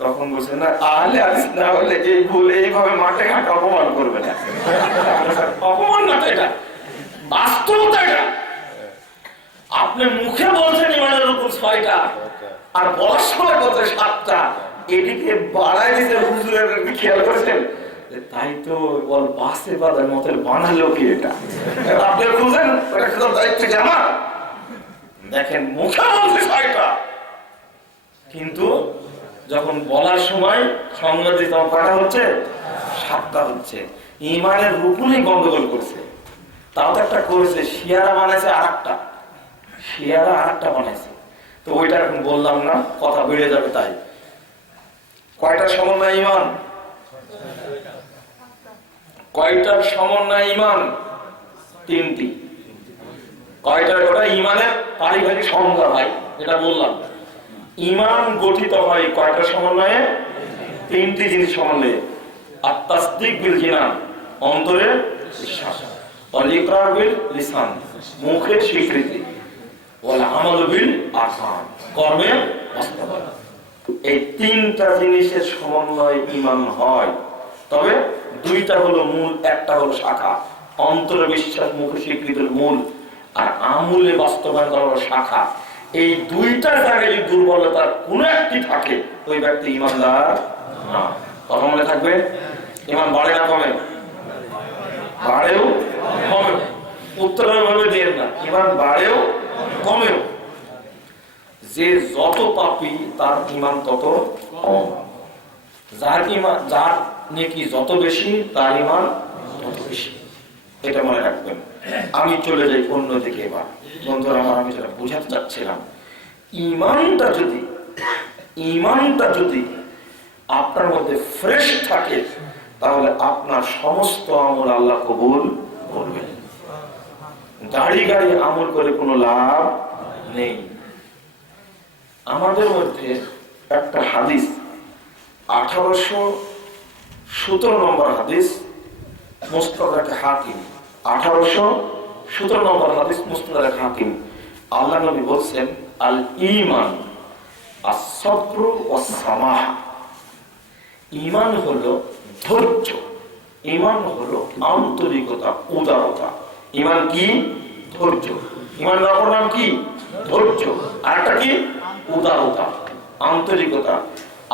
তখন বলছে না আহলে হাদিস না হলে এই ভুল এইভাবে মাঠে ঘাটে অপমান করবে না। অপমান না তো, এটা বাস্তবতা। এটা আপনি মুখে বলছেন ইমানের রুকুন 6টা আর বলার সময় বলছে 7টা। এদিকে বাড়াই দিতে হুজুরের খেয়াল করেছেন? তাই তো বল বাসে বাদার মতো বানালো কি এটা? আপনি বুঝেন এটা দায়িত্ব জানা। দেখেন মুখে বলছে 6টা, কিন্তু যখন বলার সময় সংজ্ঞা দিয়ে তখন কটা হচ্ছে? 7টা হচ্ছে। ইমানের রুকুনই গন্ডগোল করছে। তাও তো একটা করেছে, শিয়ারা বানাইছে আরেকটা। শিয়ারা আরেকটা বানাইছে। তো ওইটা এখন বললাম না, কথা বেড়ে যাবে। তাই কয়টার সমন্বয় ইমান? কয়টার সমন্বয় ইমান? 3টি। কয়টার? ওটা ইমানের পারিবারিক সংজ্ঞা ভাই, যেটা বললাম। ইমান গঠিত হয় কয়টার সমন্বয়ে? 3টি জিনিস সমন্বয়ে। আত-তাসদীক বিল জিনান, অন্তরে বিশ্বাস, ওয়াল ইকরার বিল লিসান, মুখে স্বীকৃতি, ওয়াল আমাল বিল আরকান, কর্মে বাস্তবায়ন। এই 3টা জিনিসের সমন্বয়ে ঈমান হয়। তবে 2টা হলো মূল, একটা হলো শাখা। অন্তরে বিশ্বাস, মুখে স্বীকৃতির মূল, আর আমলে বাস্তবায়ন করার শাখা। এই 2টার জায়গায় যদি দুর্বলতার কোন একটি থাকে, ওই ব্যক্তি ঈমানদার না। কথা মনে থাকবে। ঈমান বাড়ে না কমে? বাড়েও কমেও। উত্তরের ভাবে দিয়ে না, ঈমান বাড়েও কমেও। যে যত পাপী তার ঈমান তত কম। যার ঈমান, যার নেকি যত বেশি তার ঈমান তত বেশি। এটা মনে রাখবেন। আমি চলে যাই অন্যদিকে। এবার বন্ধুরা আমার, আমি যেটা বোঝাতে চাচ্ছিলাম, ঈমানটা যদি আপনার মধ্যে ফ্রেশ থাকে, তাহলে আপনার সমস্ত আমল আল্লাহ কবুল করবেন। গাড়ি আমল করে কোনো লাভ নেই। আমাদের মধ্যে একটা হাদিস, 1817 নম্বর হাদিস, মুস্তাদরাক হাকিম। 1817 নম্বর হাদিস, মুস্তাদরাক হাকিম। আল্লাহ নবী বলছেন, আল ঈমান আস-সাবর ওয়াস-সামাহ। ঈমান হলো ধৈর্য, ঈমান হলো আন্তরিকতা, উদারতা। ঈমান কি? ধৈর্য। ঈমান অপর নাম কি? ধৈর্য। আরেকটা কি? উদারতা, আন্তরিকতা।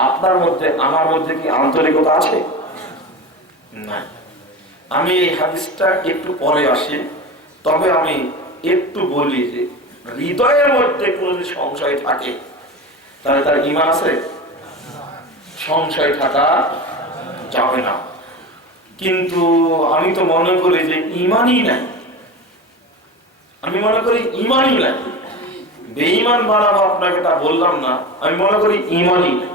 আপনার মধ্যে, আমার মধ্যে কি আন্তরিকতা আছে? না। আমি এই হাদিসটা একটু পরে আসি, তবে আমি একটু বলি যে হৃদয়ের মধ্যে কোনো যদি সংশয় থাকে, তাহলে তার ঈমান আছে? সংশয় থাকা যাবে না। কিন্তু আমি তো মনে করি যে ইমানই নাই, আমি মনে করি ইমানই নাই। বেঈমান বানাবো আপনাকে তা বললাম না, আমি মনে করি ইমানই নাই।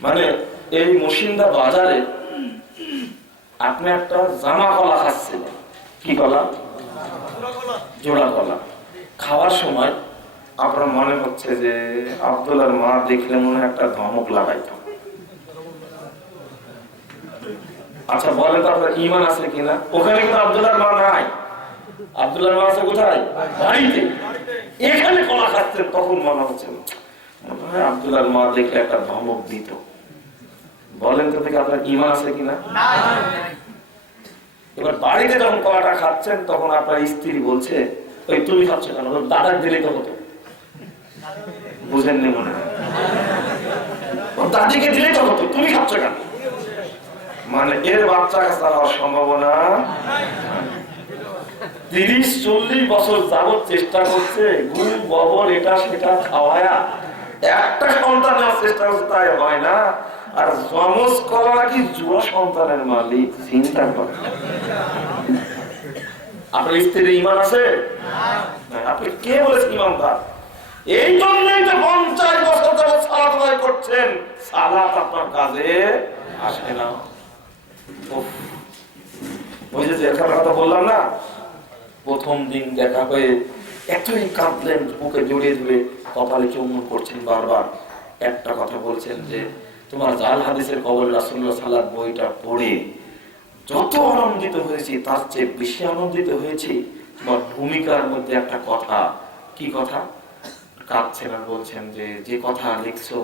মানে এই মুসিন্দা বাজারে আপনি একটা জামা কলা খাচ্ছিলেন, কি কলা? জোড়া কলা। খাওয়ার সময় আপনার মনে হচ্ছে যে আব্দুল্লাহর মা দেখলে মনে একটা ধমক লাগাইত। আচ্ছা বলেন তো আপনার ইমান আছে কিনা? ওখানে কিন্তু আব্দুল্লাহর মা নাই। আব্দুল্লাহর মা আছে কোথায়? বাড়িতে। এখানে কলা খাচ্ছেন, তখন মনে হচ্ছে মনে হয় আব্দুল্লাহর মা দেখলে একটা ধমক দিত। বলেন তো দেখে আপনার ইমান আছে কিনা? এবার বাড়িতে যখন কলাটা খাচ্ছেন তখন আপনার স্ত্রী বলছে, ওই তুমি খাচ্ছ কেন? দাদার দিলে তো হতো। বুঝেননি মনে হয়? দাদিকে দিলে তো হতো, তুমি খাচ্ছ কেন? মানে এর বাচ্চা কাচ্চা হওয়ার সম্ভাবনা 30-40 বছর যাবত চেষ্টা করছে, গুড় গোবর এটা সেটা খাওয়ায়া একটা সন্তান নেওয়ার চেষ্টা করছে, তাই হয় না। আর যমজ কলা নাকি জোড়া সন্তানের মালিক, চিন্তা করে। আপনার স্ত্রীর ইমান আছে? আপনি কে বলেছেন ইমানদার? এই জন্যই তো 50 বছর যাবত সালাত আদায় করছেন, সালাত আপনার কাজে আসে না। বুঝেছি এখানে কথা বললাম না? প্রথম দিন দেখা হয়ে এতই কাঁদলেন, বুকে জড়িয়ে ধরে কপালে চুম্বন করছেন বারবার। একটা কথা বলছেন যে তোমার জাল হাদিসের কবর রাসূলুল্লাহ সাল্লাল্লাহু আলাইহি বইটা পড়ে যত আনন্দিত হয়েছি তার চেয়ে বেশি আনন্দিত হয়েছি তোমার ভূমিকার মধ্যে একটা কথা। কি কথা? কাঁদছেন আর বলছেন যে যে কথা লিখছো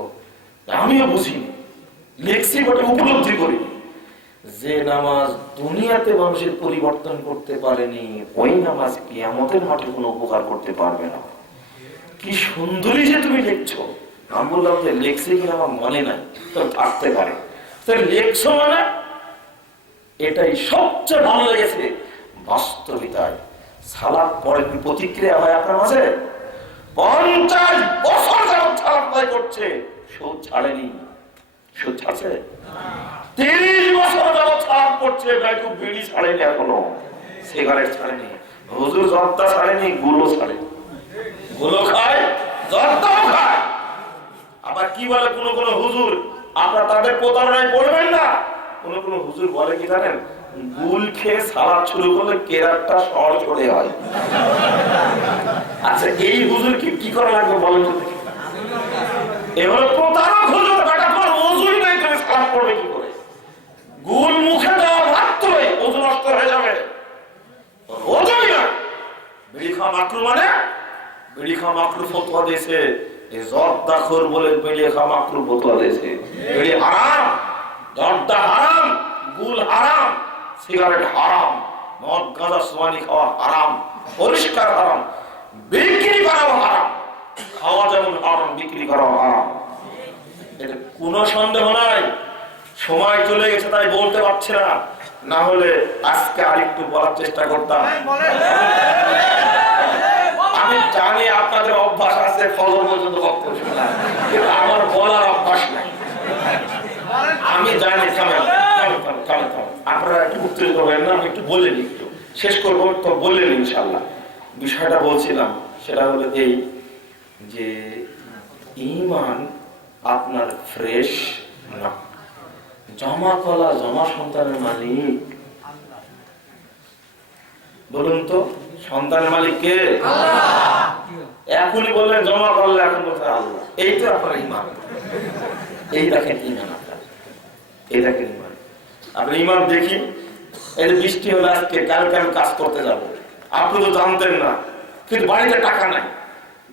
আমিও বুঝিনি, লিখছি বটে উপলব্ধি করি। যে নামাজ দুনিয়াতে মানুষের পরিবর্তন করতে পারেনি, ওই নামাজ কিয়ামতের মাঠে কোনো উপকার করতে পারবে না। কি সুন্দরী যে তুমি লিখছো। আমি বললাম যে লিখছি কিনা আমার মনে নাই, তো থাকতে পারে। লিখছো মানে এটাই সবচেয়ে ভালো লেগেছে। বাস্তবিতায় সালাত পরে কি প্রতিক্রিয়া হয় আপনার মাঝে? 50 বছর যাবত সালাত আদায় করছে, সুদ ছাড়েনি। সুদ ছাড়ছে? 30 বছর যাবত সালাত করছে, একটু বিড়ি ছাড়েনি, এখনো সিগারেট ছাড়েনি। হুজুর জর্দা ছাড়েনি, গুলো ছাড়েনি। গুলো খায়, জর্দাও খায়। আবার কি বলে কোন কোন হুজুর, আপনারা তাদের প্রতারণায় পড়বেন না। কোন কোন হুজুর বলে কি জানেন? গুল খেয়ে সালাত শুরু করলে কেরাতটা সহজ করে হয়। আচ্ছা এই হুজুর কি করা লাগবে বলেন তো দেখি? এবারে প্রতারক হুজুর, বেটা তোমার ওযুই নাই, তুমি সালাত পড়বে কি করে? গুল মুখে দেওয়া মাত্রই ওযু নষ্ট হয়ে যাবে। ওযুই না। বিড়ি খাওয়া মাকরু মানে? বিড়ি খাওয়া মাকরু ফতোয়া দিয়েছে। এই জর্দাখোর বলে বিড়ি খাওয়া মাকরু ফতোয়া দিয়েছে। বিড়ি হারাম, জর্দা হারাম, গুল হারাম, সিগারেট হারাম, মদ গাঁজা সোয়ানি খাওয়া হারাম, পরিষ্কার হারাম। বিক্রি করাও হারাম। খাওয়া যেমন হারাম, বিক্রি করাও হারাম। এটা কোনো সন্দেহ নাই। সময় চলে গেছে তাই বলতে পারছি না, না হলে আজকে আরেকটু বলার চেষ্টা করতাম। আমি জানি আপনাদের অভ্যাস আছে ফজর পর্যন্ত বক্তব্য শোনা, কিন্তু আমার বলার অভ্যাস নাই। আমি জানি। আপনারা একটু উত্তেজিত হবেন না, আমি একটু বলে নিই, একটু শেষ করবো তো বললেন ইনশাল্লাহ। বিষয়টা বলছিলাম সেটা হলো এই যে ঈমান আপনার ফ্রেশ না। জমা কলা জমা সন্তানের মালিক। বলুন তো সন্তানের মালিক কে? এখনই বললেন জমা করলে, এখন বলতে আল্লাহ। এই তো আপনার ঈমান। এই দেখেন ঈমান আপনার, এই দেখেন ঈমান। আপনি ঈমান দেখি, এই যে বৃষ্টি হলে আজকে কালকে আমি কাজ করতে যাব, আপনি তো জানতেন না, কিন্তু বাড়িতে টাকা নাই,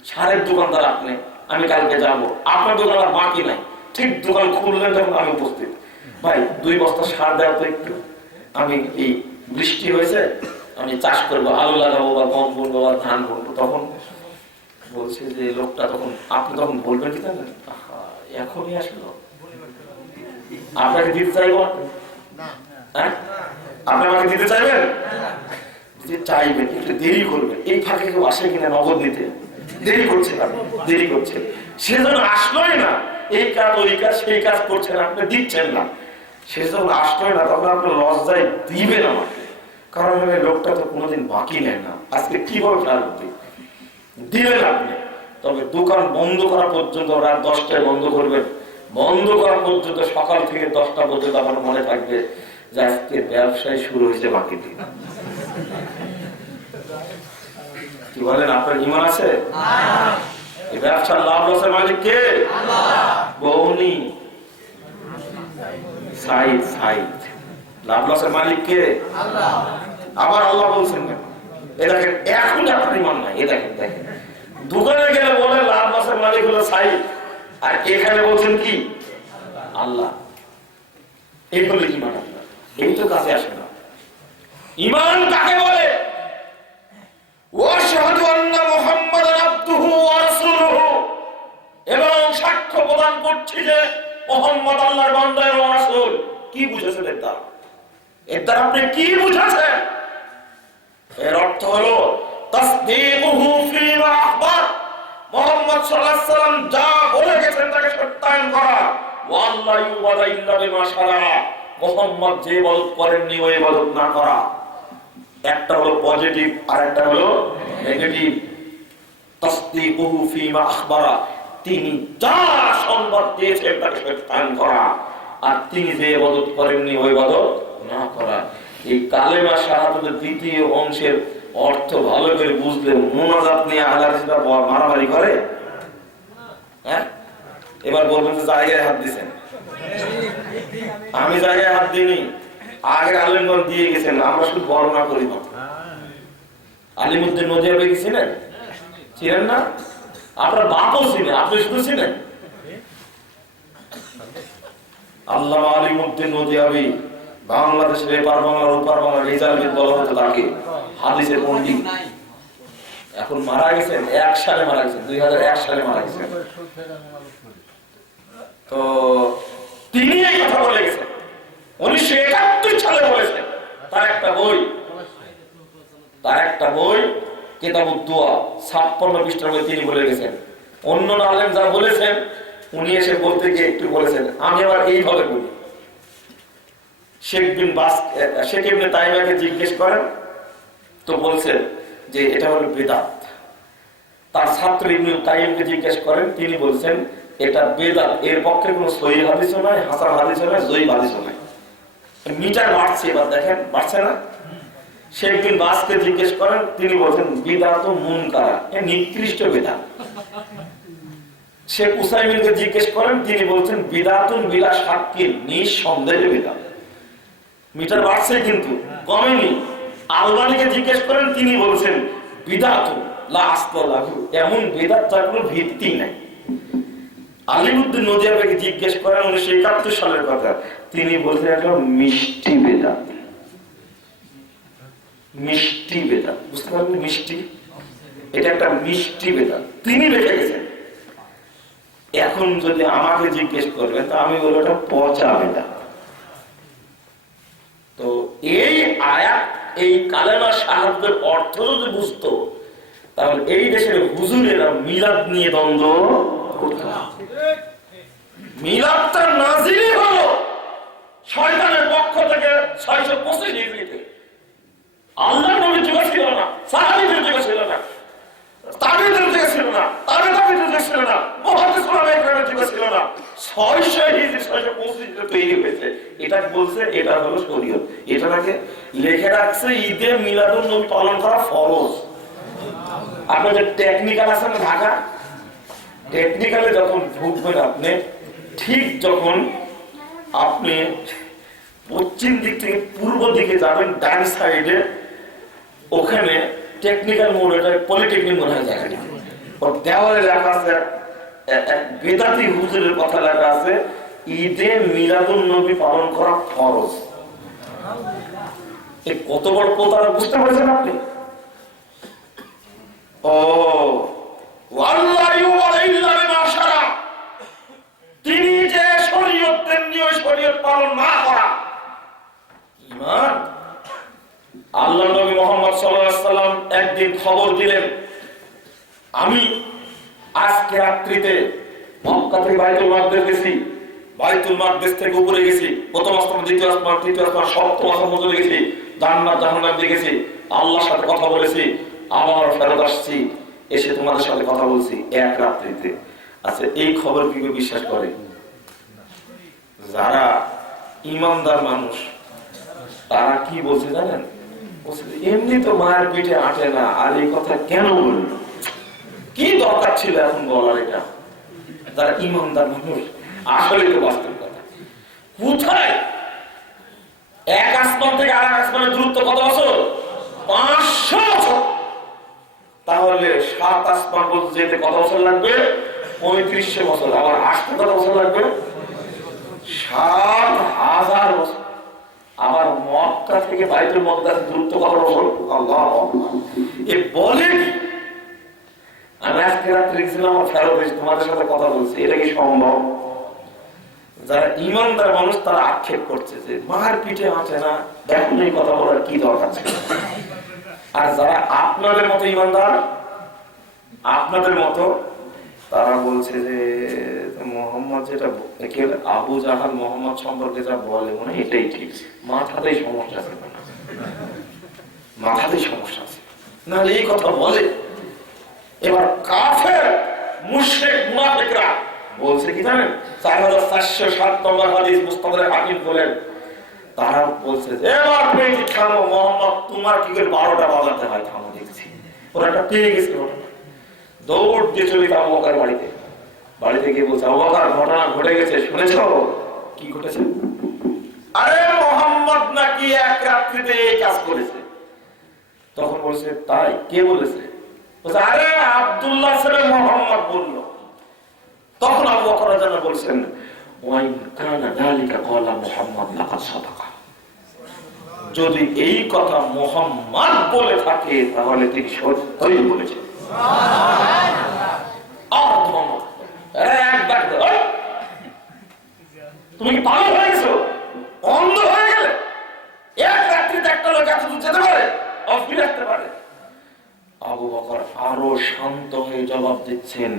সারের দোকানদার আপনি, আমি কালকে যাব, আপনার দোকান আর বাকি নাই, ঠিক দোকান খুললেন তখন আমি উপস্থিত। ভাই 2 বস্তা সার দেওয়া তো একটু, আমি এই বৃষ্টি হয়েছে আমি চাষ করবো, আলু লাগাবো বা গম বুনবো বা ধান বুনবো। তখন বলছে যে লোকটা, তখন আপনি তখন বলবেন কি জানেন, এখনই আসলো, আপনাকে দিতে চাইবো? হ্যাঁ, আপনি আমাকে দিতে চাইবেন? চাইবেন, একটু দেরি করবেন। এই ফাঁকে কেউ আসে কিনা নগদ নিতে? দেরি করছে, দেরি করছে, সেজন্য আসলোই না। এই কাজ ওই কাজ সেই কাজ করছেন, আপনি দিচ্ছেন না। সে যখন আসবে না তখন আপনার লজ্জায় দিবেন আমাকে, কারণ লোকটা তো কোনোদিন বাকি নেয় না, আজকে কিভাবে ফেরত দিবেন আপনি। তবে দোকান বন্ধ করা পর্যন্ত, রাত 10টায় বন্ধ করবেন, বন্ধ করা পর্যন্ত সকাল থেকে 10টা পর্যন্ত আমার মনে থাকবে যে আজকে ব্যবসায় শুরু হয়েছে বাকি দিন। কি বলেন, আপনার ঈমান আছে? এই ব্যবসার লাভ লসের মালিক কে? বউনি সাইদ সাইদ, লাভ লসের মালিক কে? আবার আল্লাহ বলছেন না। এ দেখেন, এখন আপনার ঈমান নাই। এ দেখেন দেখেন, দোকানে গেলে বলে লাভ লসের মালিক হলো সাইদ, আর এখানে বলছেন কি? আল্লাহ। এই বলে ঈমান আপনার, এই তো কাছে আসে না। ঈমান কাকে বলে? ওয়াশহাদু আন্না মুহাম্মাদান আবদুহু ওয়া রাসূলুহু, এবং সাক্ষ্য প্রদান করছি যে মুহাম্মদ আল্লাহর বান্দা এবং রাসূল। কি বুঝেছেন এর দ্বারা? এর দ্বারা আপনি কি বুঝেছেন? এর অর্থ হলো তাসদীকুহু ফীমা আখবার, মুহাম্মদ সাল্লাল্লাহু আলাইহি ওয়াসাল্লাম যা বলে গেছেন তাকে সত্যায়ন করা। ওয়াল্লা ইউবাদা ইল্লা বিমা শারা, মুহাম্মদ যে ইবাদত করেননি ওই ইবাদত না করা। একটা হলো পজিটিভ আর একটা হলো নেগেটিভ। তাসদীকুহু ফীমা আখবারা, তিনি যা সংবাদ দিয়েছেন তাকে সত্যায়ন করা, আর তিনি যে ইবাদত করেননি ওই ইবাদত না করা। এই কালেমা শাহাদাতের দ্বিতীয় অংশের অর্থ ভালো করে বুঝলে মুনাজাত নিয়ে আলাদা মারামারি করে। হ্যাঁ, এবার বলবেন যে জায়গায় হাত দিয়েছেন। আমি জায়গায় হাত দিইনি, আগে আলিমগঞ্জ দিয়ে গেছেন, আমরা শুধু বর্ণনা করি না। আলিমুদ্দিন নদিয়াবে গেছিলেন, ছিলেন না? আপনার বাপও ছিলেন, আপনি শুধু ছিলেন। আল্লামা আলিমুদ্দিন নদিয়াবি বাংলাদেশের এপার বাংলার ওপার বাংলার রিজার্ভের বলা হতো তাকে, হাদিসের পণ্ডিত। এখন মারা গেছেন 1 সালে, মারা গেছেন 2001 সালে মারা গেছেন। তো তিনি এই কথা বলে গেছেন 1971 সালে বলেছেন। তার একটা বই কিতাবুদ দুয়া 56 পৃষ্ঠার বই তিনি বলে গেছেন। অন্য আলেম যা বলেছেন উনি এসে বলতে গিয়ে একটু বলেছেন, আমি আবার এইভাবে বলি। শেখ ইবনে তাইমিয়াকে জিজ্ঞেস করেন, তো বলছেন যে এটা হলো বিদআত। তার ছাত্র ইবনুল কাইয়িমকে জিজ্ঞেস করেন, তিনি বলছেন এটা বিদআত, এর পক্ষে কোনো সহিহ হাদিসও নাই, হাসান হাদিসও নাই, জয়ীফ হাদিসও নাই। মিটার বাড়ছে, এবার দেখেন বাড়ছে না? শেখ বিন বাজকে জিজ্ঞেস করেন, তিনি বলছেন বিদআতুন মুনকারা, এটা নিকৃষ্ট বিদআত। শেখ উসাইমিনকে জিজ্ঞেস করেন, তিনি বলছেন বিদআতুন বিলা শাক্কিন, নিঃসন্দেহে বিদআত। মিটার বাড়ছে কিন্তু কমেনি। আলবানীকে জিজ্ঞেস করেন, তিনি বলছেন বিদআতুন লা আসলা লাহু, এমন বিদআত যার কোনো ভিত্তি নাই। আলিমুদ্দিন নদিয়াবিকে জিজ্ঞেস করেন 1971 সালের কথা, তিনি বলছেন এটা মিষ্টি বিদআত। মিষ্টি বেদাত, বুঝতে পারবেন? মিষ্টি, এটা একটা মিষ্টি বেদাত তিনি লিখে গেছেন। এখন যদি আমাকে জিজ্ঞেস করবেন তো আমি বলবো এটা পচা বেদাত। তো এই আয়াত, এই কালেমা শাহাদাতের অর্থ যদি বুঝতো তাহলে এই দেশের হুজুরেরা মিলাদ নিয়ে দ্বন্দ্ব করতো না। মিলাদটা নাজিলই হলো শয়তানের পক্ষ থেকে 625 হিজরিতে। আল্লাহর নবীর যুগে ছিল না, সাহাবীদের যুগে ছিল না, তাবেঈদের যুগে ছিল না, তাবেঈদের যুগে ছিল না, মুহাদ্দিস উলামায়ে যুগে ছিল না। 600 হিজরি 625 তৈরি হয়েছে। এটা বলছে এটা হলো শরীয়ত। এটাকে লিখে রাখছে ঈদে মিলাদুন নবী পালন করা ফরজ। আপনাদের টেকনিক্যাল আছে না ঢাকা, টেকনিক্যালে যখন ঢুকবেন আপনি, ঠিক যখন আপনি পশ্চিম দিক থেকে পূর্ব দিকে যাবেন, ডান সাইডে ওখানে টেকনিক্যাল মোড়, এটা পলিটেকনিক মনে হয় জায়গাটা, ওর দেওয়ালে লেখা আছে এক বেদাতি হুজুরের কথা লেখা আছে, ঈদে মিলাদুন নবী পালন করা ফরজ। এই কত বড় কথা বুঝতে পারছেন আপনি? ও তিনি যে শরীয়ত তেমনি ওই শরীয়ত পালন না করা ঈমান। আল্লাহ নবী মুহাম্মদ সাল্লাল্লাহু আলাইহি ওয়াসাল্লাম একদিন খবর দিলেন, আমি আজকে রাত্রিতে মক্কা থেকে বাইতুল মাকদিস গেছি, বাইতুল মাকদিস থেকে উপরে গেছি, প্রথম আসমান, দ্বিতীয় আসমান, তৃতীয় আসমান, সপ্তম আসমান পর্যন্ত গেছি, জান্নাত জাহান্নাম দেখেছি, আল্লাহর সাথে কথা বলেছি, আবার ফেরত আসছি, এসে তোমাদের সাথে কথা বলছি এক রাত্রিতে। আচ্ছা, এই খবর কি কেউ বিশ্বাস করে? যারা ইমানদার মানুষ তারা কি বলছে জানেন? বলছে এমনি তো মায়ের পিঠে আটে না, আর এই কথা কেন বলল? কি দরকার ছিল এখন বলার? এটা তারা ইমানদার মানুষ। আসলে তো বাস্তব কথা। কোথায় এক আসমান থেকে আর আসমানের দূরত্ব কত বছর? 500 বছর। তাহলে 7 আসমান পর্যন্ত যেতে কত বছর লাগবে? 3500 বছর। আবার আসতে কত বছর লাগবে? 7000 বছর। আবার মক্কা থেকে বাইতুল মুকাদ্দাস দূরত্ব কত বছর? আল্লাহু আকবার। এ বলে কি? আমি আজকে রাত্রে গেছিলাম, ফেরত এসে তোমাদের সাথে কথা বলছি, এটা কি সম্ভব? যারা ইমানদার মানুষ তারা আক্ষেপ করছে যে মার পিঠে আছে না, এখন এই কথা বলার কি দরকার ছিল? আর যারা আপনাদের মতো ইমানদার, আপনাদের মতো, তারা বলছে যে মোহাম্মদ যেটা আবু জাহাল মোহাম্মদ সম্পর্কে যা বলে মনে এটাই ঠিক, মাথাতেই সমস্যা আছে, মাথাতেই সমস্যা আছে, না এই কথা বলে। এবার কাফের মুশরিক মুনাফিকরা বলছে কি জানেন? 4407 নম্বর হাদিস মুস্তাদরাক হাকিম বলেন, তারা বলছে এবার পেয়ে থামো মোহাম্মদ, তোমার কি করে 12টা বাজাতে হয়, থামো দেখছি। ওরা একটা পেয়ে গেছে ঘটনা, দৌড় দিয়ে চলে আবু বকর বাড়িতে গিয়ে বলছে আবু বকর ঘটনা ঘটে গেছে, শুনেছো? কি ঘটেছে? আরে মোহাম্মদ নাকি এক রাত্রিতে এই কাজ করেছে। তখন বলছে তাই? কে বলেছে? বলছে আরে আব্দুল্লাহ ছেলে মোহাম্মদ বলল। তখন আবু বকর রাদিয়াল্লাহু বলছেন ওয়াইন কানা যালিকা ক্বালা মুহাম্মদ লাকাদ সাদাকা, যদি এই কথা মুহাম্মদ বলে থাকে তাহলে তিনি সত্যই বলেছেন। তুমি কি পাগল হয়ে গেছো? অন্ধ হয়ে গেলে? এক রাত্রিতে একটা লোক এত দূর যেতে পারে, ফিরে আসতে পারে? আবু বকর আরো শান্ত হয়ে জবাব দিচ্ছেন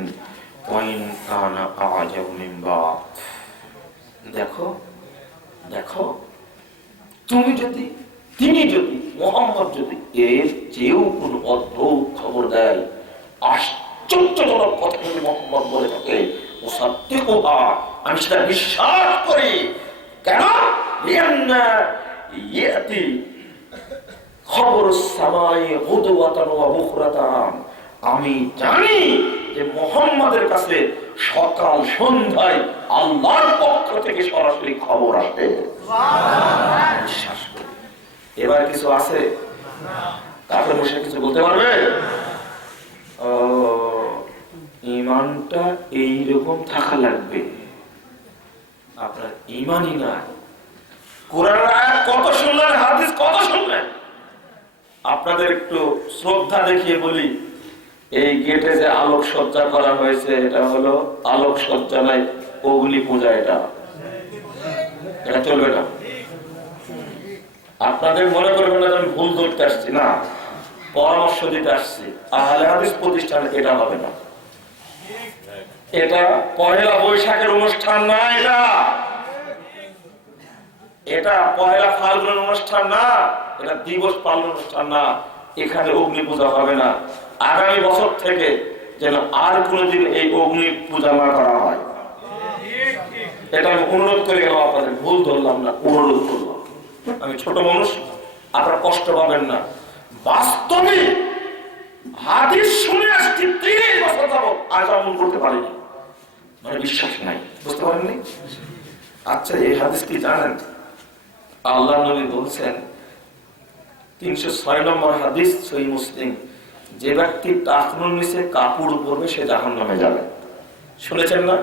ওয়াইন কানা আজাবু মিন বাত, দেখো দেখো, তিনি যদি মুহাম্মদ যদি এর চেয়েও কোন অদ্ভুত খবর দেয়, আশ্চর্যজনক কথা যদি মুহাম্মদ বলে থাকে, ও সাদ্দিকুহা, আমি সেটা বিশ্বাস করি। কেন? লিআন্না ইয়াতি খবর সামাই গুদওয়াতান ওয়া বুকরাতান, আমি জানি যে মুহাম্মাদের কাছে সকাল সন্ধ্যায় আল্লাহর পক্ষ থেকে সরাসরি খবর আসে। সুবহানাল্লাহ। বিশ্বাস করি। এবার কিছু আছে? কাফের মুশরিক কিছু বলতে পারবে? ঈমানটা এইরকম থাকা লাগবে। আপনার ঈমানই না, কোরআনের আয়াত কত শুনলেন, হাদিস কত শুনলেন। আপনাদের একটু শ্রদ্ধা দেখিয়ে বলি, এই গেটে যে আলোক সজ্জা করা হয়েছে এটা হলো আলোক সজ্জা নাই, অগ্নি পূজা। এটা চলবে না। আপনাদের মনে করবেন না আমি ভুল ধরতে আসছি, না, পরামর্শ দিতে আসছি। আহলে হাদিস প্রতিষ্ঠানে এটা হবে না। এটা পহেলা বৈশাখের অনুষ্ঠান না, এটা পহেলা ফাল্গুনের অনুষ্ঠান না, এটা দিবস পালন অনুষ্ঠান না। এখানে অগ্নি পূজা হবে না। আগামী বছর থেকে যেন আর কোনদিন এই অগ্নি পূজা না করা হয়, এটা আমি অনুরোধ করে গেলাম। আপনাদের ভুল ধরলাম না, অনুরোধ করলাম। আমি ছোট মানুষ, আপনারা কষ্ট পাবেন না। বাস্তবে হাদিস শুনে আসছি 30 বছর যাবত, আজ আমল করতে পারিনি, মানে বিশ্বাস নাই। বুঝতে পারেননি? আচ্ছা, এই হাদিস কি জানেন? আল্লাহ নবী বলছেন 306 নম্বর হাদিস সহিহ মুসলিম, যে ব্যক্তি টাকনুর নিচে কাপড় পরবে সে জাহান্নামে যাবে। শুনেছেন না?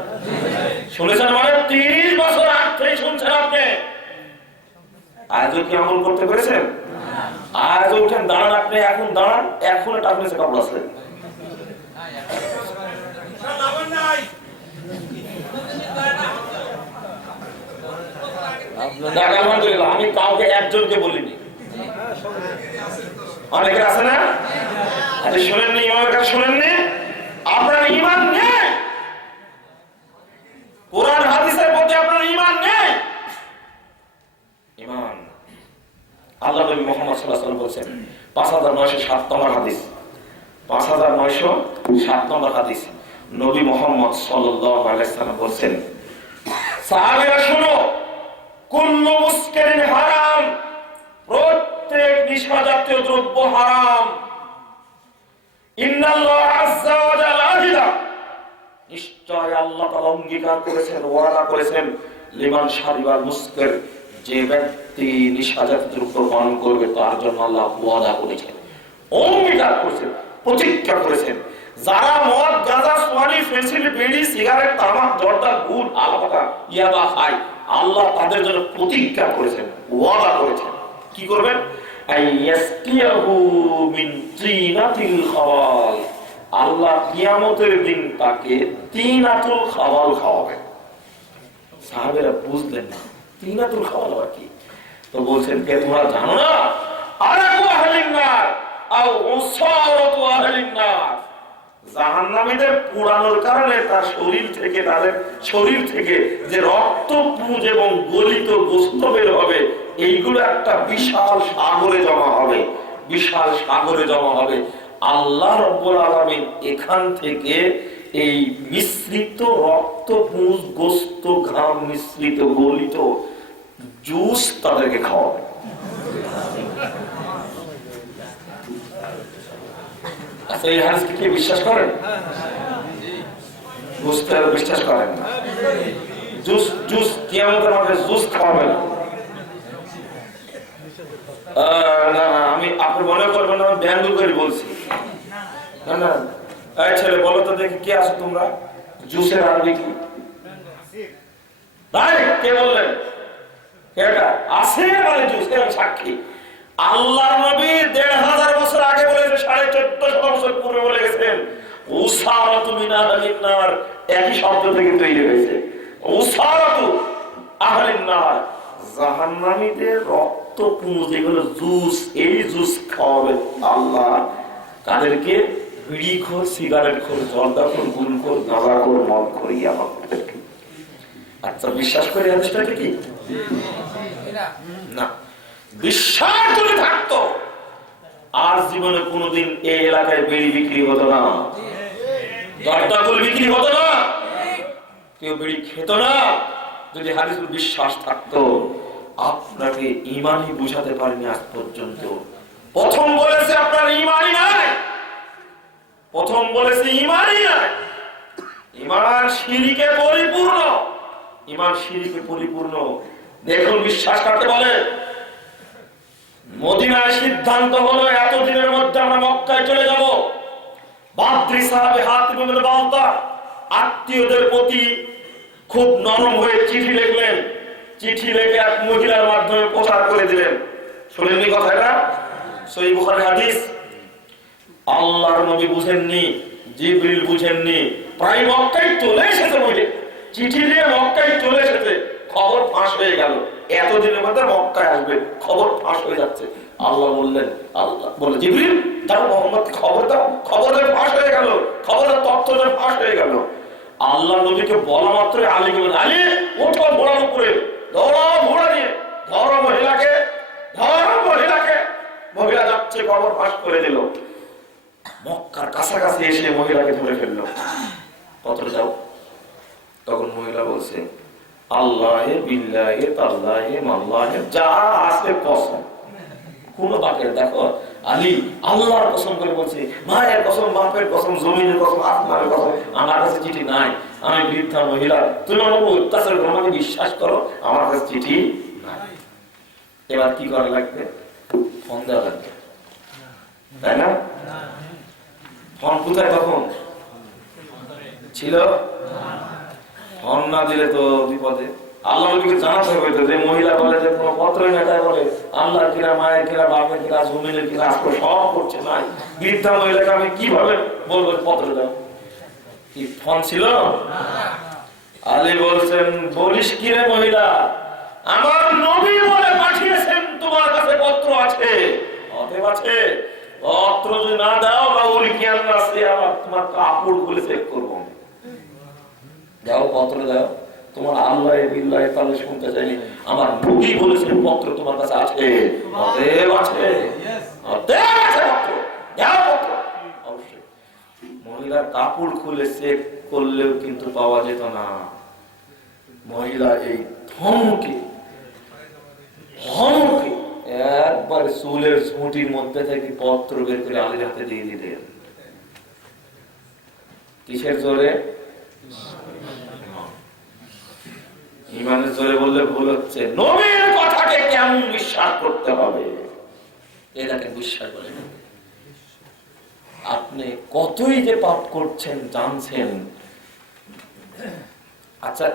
শুনেছেন মানে 30 বছর আগ থেকে শুনছেন আপনি। আজও কি আমল করতে পেরেছেন? আজও উঠেন, দাঁড়ান, আপনি এখন দাঁড়ান, এখন টাকনুর নিচে কাপড় আছে। আমি কাউকে একজনকে বলিনি, অনেকের আছে না? আচ্ছা, শুনেননি? ইমামের কাছে শুনেননি? আপনার ঈমান নেই, কোরআন হাদিসের প্রতি আপনার ঈমান সাল্লাল্লাহু আলাইহি ওয়াসাল্লাম বলেছেন 5907 নম্বর হাদিস, 5907 নম্বর হাদিস, নবী মুহাম্মদ সাল্লাল্লাহু আলাইহি ওয়াসাল্লাম বলেছেন, সাহাবীরা শুনো, কুল্লু মুসকিরিন হারাম, প্রত্যেক নিশাজাতীয় দ্রব্য হারাম। ইন্নাল্লাহ আযজা ওয়া জাল্লা, নিশ্চয় আল্লাহ তাআলা অঙ্গীকার করেছেন, ওয়াদা করেছেন, লিমান শারিবাল মুসকির, যে ব্যক্তি নিশাজাতীয় দ্রব্য পান করবে তার জন্য আল্লাহ ওয়াদা করেছেন, অঙ্গীকার করেছেন, প্রতিজ্ঞা করেছেন। যারা মদ, গাঁজা, সোয়ানি, ফেন্সিল, বিড়ি, সিগারেট, তামাক, জর্দা, গুড়, আলপাকা, ইয়াবা খায়, আল্লাহ তাদের জন্য প্রতিজ্ঞা করেছেন, ওয়াদা করেছেন। কি করবেন? আইয়াসকিয়াহু মিন তিনাতিল খাওয়াল, আল্লাহ কিয়ামতের দিন তাকে তিনাতুল খাওয়াল খাওয়াবেন। সাহাবেরা বুঝলেন না তিনাতুল খাওয়াল কি, তো বলছেন, কে তোমরা জানো না? আরাকু আহলিন নার আও উসারাতু আহলিন নার, জাহান্নামীদের পোড়ানোর কারণে তার তাদের শরীর থেকে যে রক্ত, পুঁজ এবং গলিত গোশত বের হবে, এইগুলো একটা বিশাল সাগরে জমা হবে, বিশাল সাগরে জমা হবে। আল্লাহ রাব্বুল আলামিন এখান থেকে এই মিশ্রিত রক্ত, পুঁজ, গোশত, ঘাম মিশ্রিত গলিত জুস তাদেরকে খাওয়াবে। আচ্ছা, এই হাদিসকে কি বিশ্বাস করেন? বুঝতে বিশ্বাস করেন না? জুস জুস কিয়ামতের মাঠে জুস খাওয়াবে না। না আমি, আপনি মনে করবেন আমি ব্যঙ্গ করে বলছি। না না, এই ছেলে বলো তো দেখি কে আছো তোমরা, জুসের আরবি কি? কে বললেন? কেটা আছে মানে জুস এর সাক্ষী আল্লাহর নবী ১৫০০ বছর আগে বলেছে, ১৪৫০ বছর পূর্বে বলে গেছেন, উসারাতু মিন আহলিন নার, একই শব্দ থেকে তৈরি হয়েছে। উসারাতু আহলিন নার, জাহান্নামীদের রক্ত, পুঁজ, এগুলো জুস, এই জুস খাওয়াবে আল্লাহ তাদেরকে, বিড়িখোর, সিগারেটখোর, জর্দাখোর, গুলখোর, গাঁজাখোর, মদখোর, ইয়াবাখোর। আচ্ছা, বিশ্বাস করে হাদিসটাকে কি না? বিশ্বাস করে থাকতো আর জীবনে কোনোদিন এই এলাকায় বিড়ি বিক্রি হতো না, জর্দাখোর বিক্রি হতো না, কেউ বিড়ি খেত না। যদি হাদিসে বিশ্বাস থাকতো, আপনাকে ঈমানই বুঝাতে পারেনি আজ পর্যন্ত। প্রথম বলেছে আপনার ঈমানই নাই, প্রথম বলেছে ঈমানই নাই। ঈমান শিরকে পরিপূর্ণ, ঈমান শিরকে পরিপূর্ণ। দেখুন বিশ্বাস কাকে বলে। মদিনায় সিদ্ধান্ত হলো এতদিনের মধ্যে আমরা মক্কায় চলে যাব। বাদরি সাহাবে হাতিব ইবনে বালতা আত্মীয়দের প্রতি খুব নরম হয়ে চিঠি লিখলেন, চিঠি লিখে এক মহিলার মাধ্যমে প্রচার করে দিলেন। শুনেননি কথাটা? সহিহ বুখারী হাদিস। আল্লাহর নবী বুঝেননি, জিবরিল বুঝেননি, প্রায় মক্কায় চলে এসেছে, বুঝে চিঠি দিয়ে মক্কায় চলে এসেছে, খবর ফাঁস হয়ে গেল। এতদিনের মধ্যে মক্কায় আসবে, খবর ফাঁস হয়ে যাচ্ছে। আল্লাহ বললেন, আল্লাহ বললেন, জিবরিল দাও, মুহাম্মদকে খবর দাও, খবরের ফাঁস হয়ে গেল, খবরের তথ্যের ফাঁস হয়ে গেল। আল্লাহ নবীকে বলা মাত্রই আলী বললেন, আলী ওঠো ঘোড়ার উপরে, দৌড়াও ঘোড়া নিয়ে, ধরো মহিলাকে, ধরো মহিলাকে। মহিলা যাচ্ছে, খবর ফাঁস করে দিল। মক্কার কাছাকাছি এসে মহিলাকে ধরে ফেললো, পত্রে যাও। তখন মহিলা বলছে, আল্লাহে বিল্লাহে তাল্লাহে মাল্লাহে, যা আছে কসম, কোন বাপের, দেখো আলী আল্লাহর কসম করে বলছে, মায়ের কসম, বাপের কসম, জমিনের কসম, আসমানের কসম, আমার কাছে চিঠি নাই, আমি বৃদ্ধা মহিলা, তুমি আমাকে অত্যাচার করো, আমাকে বিশ্বাস করো, আমার কাছে চিঠি নাই। এবার কি করা লাগবে? ফোন দেওয়া লাগবে, তাই না? ফোন কোথায় তখন ছিল? ফোন না দিলে তো বিপদে। আল্লাহ নবীকে জানাতে হবে তো, যে মহিলা বলে যে কোনো পত্রই না, তাই বলে আল্লাহ কিরা, মায়ের কিরা, বাপের কিরা, জমিনের কিরা, সব করছে নাই, বৃদ্ধা মহিলাকে আমি কিভাবে বলবো পত্র দাও? কি ফোন ছিল? আলী বলছেন, বলিস কি রে মহিলা, আমার নবী বলে পাঠিয়েছেন তোমার কাছে পত্র আছে, অতএব আছে, পত্র যদি না দাও বা ওই কি আছে, আমার তোমার কাপড় খুলে চেক করবো। দাও, পত্র দাও। তোমার আল্লাহ বিল্লাহ তাহলে শুনতে চাইনি, আমার নবী বলেছেন পত্র তোমার কাছে আছে, অতএব আছে, অতএব আছে পত্র, দাও পত্র। অবশ্যই মহিলার কাপড় খুলে চেক করলেও কিন্তু পাওয়া যেত না। মহিলা এই ধমকে ধমকে একবার চুলের ঝুঁটির মধ্যে থেকে পত্র বের করে আলীর হাতে দিয়ে দিলেন। কিসের জোরে? ইমানের জোরে বললে ভুল হচ্ছে। নবীর কথাকে কেমন বিশ্বাস করতে হবে এটাকে বিশ্বাস করে। আপনি কতই যে পাপ করছেন জানছেন। আচ্ছা